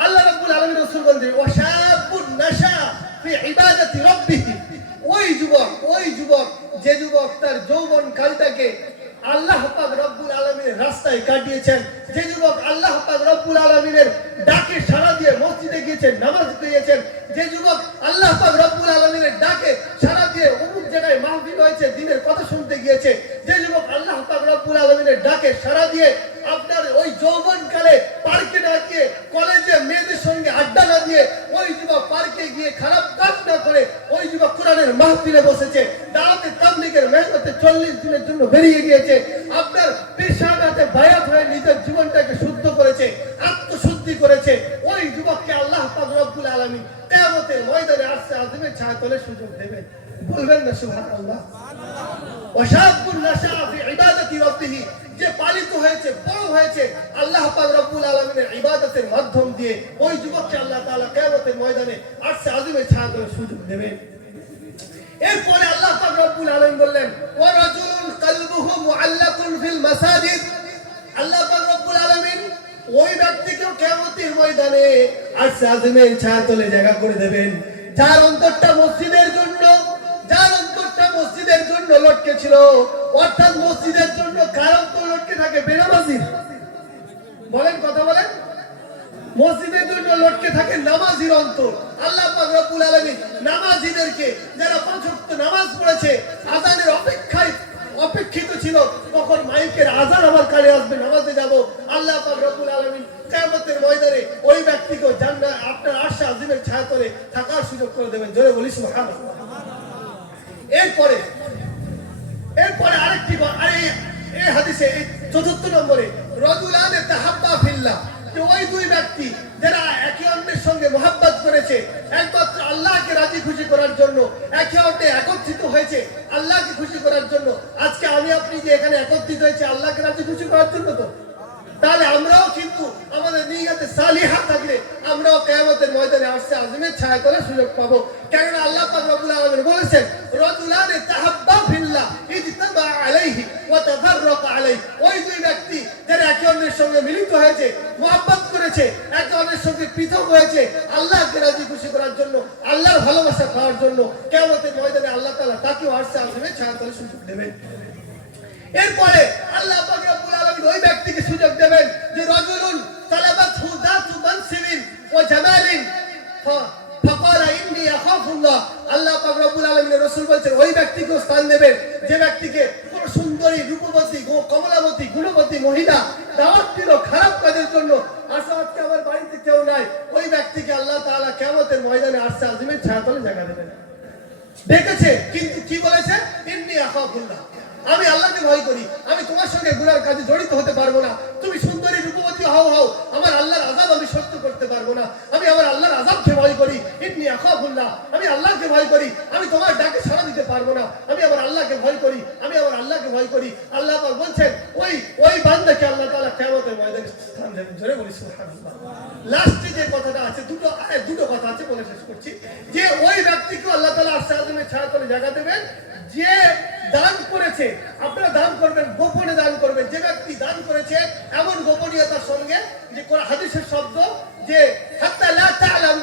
আল্লাহ রাব্বুল আলামিন রাসূল বলেন ওয়াশাবুন নাশা ফি ইবাদাতি রাব্বিহি, ওই যুবক যে যুবক তার যৌবন কালটাকে আল্লাহ পাক রব্বুল আলামিনের রাস্তায় কাটিয়েছেন, যে যুবক আল্লাহ পাক রব্বুল আলামিনের ডাকে সাড়া দিয়ে মসজিদে গিয়েছেন, নামাজ পড়িয়েছেন, যে যুবক আল্লাহ পাক রব্বুল আলামিনের ডাকে সাড়া দিয়ে অমুক জায়গায় মাহফিল হয়েছে দিনের কথা শুনতে গিয়েছে, যে যুবক আল্লাহ পাক রব্বুল আলামিনের ডাকে সাড়া দিয়ে আপনার ওই যৌবনকালে পার্কে না গিয়ে কলেজে মেয়েদের সঙ্গে আড্ডা না দিয়ে ওই যুবক পার্কে গিয়ে খারাপ কাজ না করে ওই যুবক কোরআনের মাহফিলে বসেছে, দাওয়াতে তাবলীগের মেহনতে 40 দিনের জন্য বেরিয়ে গিয়েছে, আপনার পীর সাহেবতে বায়াত হয়ে নিজের জীবনটাকে শুদ্ধ করেছে, আত্মশুদ্ধি করেছে, ওই যুবককে আল্লাহ পাক রব্বুল আলামিন কিয়ামতের ময়দানে আরশে আযমের ছায়াতলে সুযোগ দেবেন। বলবেন না সুবহানাল্লাহ। ওয়াশাবুন নাশা ফি ইবাদাতি রাব্বিহি, যে পালিত হয়েছে, বড় হয়েছে আল্লাহ পাক রব্বুল আলামিনের ইবাদতের মাধ্যম দিয়ে, ওই যুবককে আল্লাহ তাআলা কিয়ামতের ময়দানে আরশে আযমের ছায়াতলে সুযোগ দেবেন। এরপরে আল্লাহ পাক রব্বুল আলামিন বললেন ওয়া রাজুলুন কলবুহু মুআল্লাকুন ফিল মাসাজিদ, আল্লাহ পাক রব্বুল আলামিন ওই ব্যক্তিকেও কিয়ামতের ময়দানে আরশে আযমের ছায়াতলে জায়গা করে দেবেন, যার অন্তরটা মসজিদের জন্য লটকে ছিল। অর্থাৎ মসজিদের জন্য কার অন্তর লটকে থাকে? বেনামাজির। বলেন, কথা বলেন। মসজিদের জন্য লটকে থাকে নামাজির অন্তর। আল্লাহ পাক রব্বুল আলামিন নামাজিদেরকে, যারা 5 ওয়াক্ত নামাজ পড়েছে, আযানের অপেক্ষিত ছিল কখন মাইকের আযান আমার কানে আসবে, নামাজে যাব, আল্লাহ পাক রব্বুল আলামিন কিয়ামতের ময়দানে ওই ব্যক্তিকে জান্নাত আপনার আরশে আযমের ছায়াতলে থাকার সুযোগ করে দেবেন। জোরে বলি সুবহানাল্লাহ। এরপরে আরেকটি এই হাদিসে এই ৪র্থ নম্বরে রাজুলানে তাহাব্বা ফিল্লাহ, যে ওই দুই ব্যক্তি যারা একে অন্যের সঙ্গে মহব্বত করেছে একমাত্র আল্লাহকে রাজি খুশি করার জন্য, একে অন্যে একত্রিত হয়েছে আল্লাহকে খুশি করার জন্য। আজকে আমি আপনি যে এখানে একত্রিত হয়েছে আল্লাহকে রাজি খুশি করার জন্য, তো তাহলে আমরাও কিন্তু আমাদের নিয়তে সালিহা থাকলে আমরাও কিয়ামতের ময়দানে আরশে আযমের ছায়াতলে সুযোগ পাবো। কেননা আল্লাহ পাক রব্বুল আলামিন বলেছেন রাজুলানে তাহাব্বা ফিল্লাহ ইজতামা আলাইহি ওয়া তাফাররাকা আলাইহি, ওই দুই ব্যক্তি যারা একে অন্যের সঙ্গে মিলিত হয়েছে, মুহাব্বত করেছে, একে অন্যের সঙ্গে পৃথক হয়েছে আল্লাহকে রাজি খুশি করার জন্য, আল্লাহর ভালোবাসা পাওয়ার জন্য, কিয়ামতের ময়দানে আল্লাহ তাআলা তাকেও আরশে আযমের ছায়াতলে সুযোগ দেবেন। এরপরে আল্লাহ পাক রব্বুল আলামিন ওই ব্যক্তিকে সুযোগ দেবেন যে রাজুলুন তালাবাতহু যাতু মানসিবিন ওয়া জামালিন ফাকালা ইন্নী আখাফুল্লাহ, আল্লাহ পাক রব্বুল আলামিনের রাসূল বলেছেন ওই ব্যক্তিকে স্থান দেবেন যে ব্যক্তিকে কোন সুন্দরী, রূপবতী, কমলাবতী, গুণবতী মহিলা দাওয়াত দিল খারাপ কাজের জন্য, আজকে আমার বাড়িতে কেউ নাই, ওই ব্যক্তিকে আল্লাহ তাআলা কিয়ামতের ময়দানে আরশে আযমের ছায়াতলে জায়গা দেবেন। দেখেছে, কিন্তু কি বলেছে? ইন্নী আখাফুল্লাহ, আমি আল্লাহকে ভয় করি, আমি তোমার সঙ্গে গুনার কাজে জড়িত হতে পারবো না। তুমি সুন্দরী, রূপবতী হও, আমার আল্লাহর আযাব আমি সহ্য করতে পারবো না, আমি আমার আল্লাহর আযাবকে ভয় করি। ইন্নী আখাফুল্লাহ, আমি আল্লাহকে ভয় করি, আমি তোমার ডাকে সাড়া দিতে পারবো না, আমি আমার আল্লাহকে ভয় করি, আল্লাহ পাক বলছেন ওই বান্দাকে আল্লাহ তাআলা কিয়ামতের ময়দানে স্থান দেবেন। জোরে বলি সুবহানাল্লাহ। লাস্টে যে কথাটা আছে, দুটো কথা আছে, বলে শেষ করছি, যে ওই ব্যক্তিকে আল্লাহ তাআলা আরশে আযমের ছায়াতলে জায়গা দেবেন যে দান করেছে। আপনারা দান করবেন, গোপনে দান করবেন। যে ব্যক্তি দান করেছে এমন গোপনীয়তার সঙ্গে, যে কোন হাদিসের শব্দ যে হাত্তা লা তা'লাম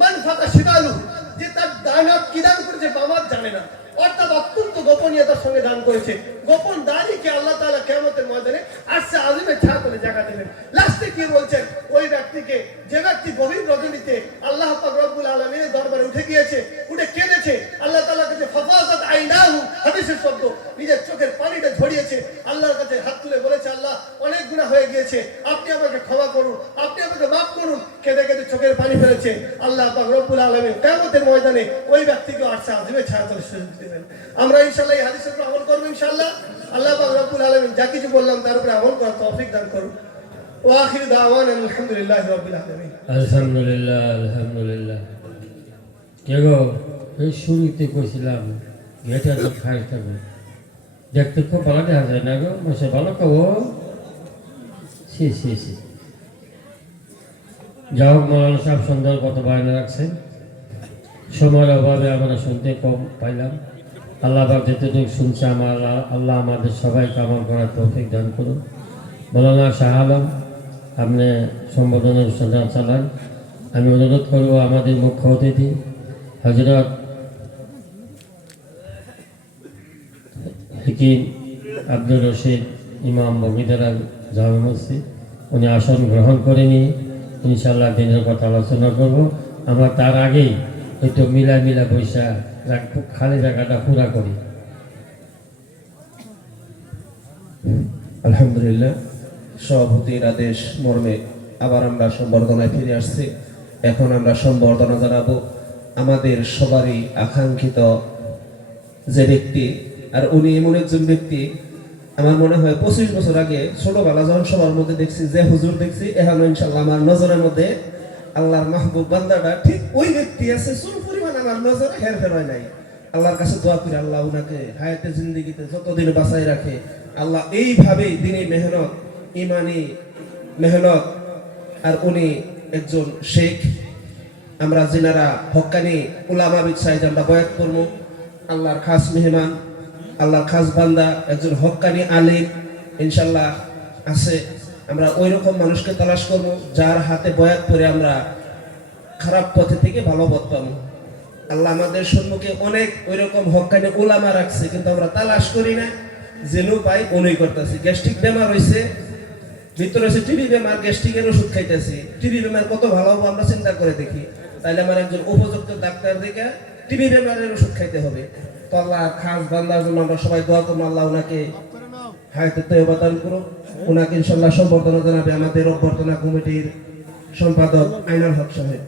মান ফাতা শিমালুহু, যে তার ডানাত কি দান করেছে বামাত জানে না, অর্থাৎ অত্যন্ত গোপনীয়তার সঙ্গে দান করেছে। গোপন দানকে আল্লাহ তাআলা কিয়ামতের ময়দানে আরশে আযমের ছায়াতলে জায়গা দেবেন। লাস্টে কি বলছেন? ওই ব্যক্তিকে, যে ব্যক্তি গভীর রজনীতে আল্লাহ পাক রব্বুল আলামিনের দরবারে উঠে গিয়েছে, উঠে কেঁদেছে, আল্লাহ তাআলার কাছে ফাফাযাত আইনাহু, হাদিসের শব্দ, নিজের চোখের পানিটা ঝরিয়েছে, আল্লাহর কাছে হাত তুলে বলেছে আল্লাহ অনেক গুনাহ হয়ে গিয়েছে, আপনি আমাকে ক্ষমা করুন, আপনি আমাকে মাফ করুন, কেঁদে কেঁদে চোখের পানি ফেলেছে। আল্লাহ পাক রব্বুল আলামিন কিয়ামতের ময়দানে ওই ব্যক্তিকে আরশে আযমের ছায়াতলে সুযোগ দেবেন। আমরা ইনশাআল্লাহ এই হাদিসের উপর আমল করব ইনশাআল্লাহ। আল্লাহ পাক রব্বুল আলামিন যা কিছু বললাম তার উপরে আমল করার তৌফিক দান করুন। ওয়া আখিরু দাওয়ানা আলহামদুলিল্লাহি রাব্বিল আলামিন। আলহামদুলিল্লাহ। কেগো এই শুরুতে কইছিলাম এটা তো খাই থাকবে, দেখতে খুব ভালো দেখা যায় না গো, বসে ভালো কবো। সি যাই হোক, মৌলানা সাহেব সুন্দর কথা বয়ান রাখছেন, সময়ের অভাবে আমরা শুনতে কম পাইলাম। আল্লাহ পাক যেটুকু শুনছে আল্লাহ আমাদের সবাইকে আমল করার তৌফিক দান করুন। মৌলানা শাহ আলম আপনি সম্বোধনা অনুষ্ঠানটা চালান। আমি অনুরোধ করব আমাদের মুখ্য অতিথি হজরত হিকিম আব্দুর রশিদ ইমাম বগিদারা জামে মসজিদ, উনি আসন গ্রহণ করে নিয়ে ইনশাল্লাহ দিনের কথা আলোচনা করব। আমরা তার আগেই একটু মিলা পয়সা খালি জায়গাটা পুরা করি। আলহামদুলিল্লাহ, সভাপতির আদেশ মর্মে আবার আমরা সম্বর্ধনায় ফিরে আসছি। এখন আমরা সম্বর্ধনা জানাবো আমাদের সবারই আকাঙ্ক্ষিত যে ব্যক্তি, আর উনি এমন একজন ব্যক্তি, আমার মনে হয় 25 বছর আগে ছোটবেলা যখন সবার মধ্যে দেখছি যে হুজুর দেখছি, এখন ইনশাল্লাহ আমার নজরের মধ্যে আল্লাহর মাহবুব বান্দাটা ঠিক ওই ব্যক্তি আছে। চুল পরিমাণ আমার নজর হেরফের হয় নাই। আল্লাহর কাছে দোয়া করি আল্লাহ উনাকে হায়াতে জিন্দেগিতে যতদিন বাঁচাই রাখে, আল্লাহ এইভাবেই দিনী মেহনত, ইমানি মেহনত। আর উনি একজন শেখ, আমরা যিনারা হক্কানি উলামা বিচ্ছাই আমরা বয়াত করবো, আল্লাহর খাস মেহমান, আল্লাহর খাস বান্দা, একজন হক্কানি আলিম ইনশাল্লাহ আছে। আমরা ওই রকম মানুষকে তালাশ করবো যার হাতে বয়াত করে আমরা খারাপ পথে থেকে ভালো পথ পাবো। আল্লাহ আমাদের সম্মুখে অনেক ওই রকম হক্কানি উলামা রাখছে, কিন্তু আমরা তালাশ করি না। জেনু পাই উনি করতেছি। গ্যাস্ট্রিক বেমার হয়েছে, ভিতরে হচ্ছে টিবি বেমার, গ্যাস্ট্রিকের ওষুধ খাইতেছি। টিবি বেমার কত ভালো হবো আমরা চিন্তা করে দেখি। তাইলে আমার একজন উপযুক্ত ডাক্তার দেখে টিবি বেমারের ওষুধ খাইতে হবে। তো আল্লাহ খাস বান্দার জন্য আমরা সবাই দোয়া করবো, আল্লাহ ওনাকে হায়াতে তয়্যবা দান করুন। ওনাকে ইনশাল্লাহ সম্বর্ধনা জানাবে আমাদের অভ্যর্থনা কমিটির সম্পাদক আইনাল হক সাহেব।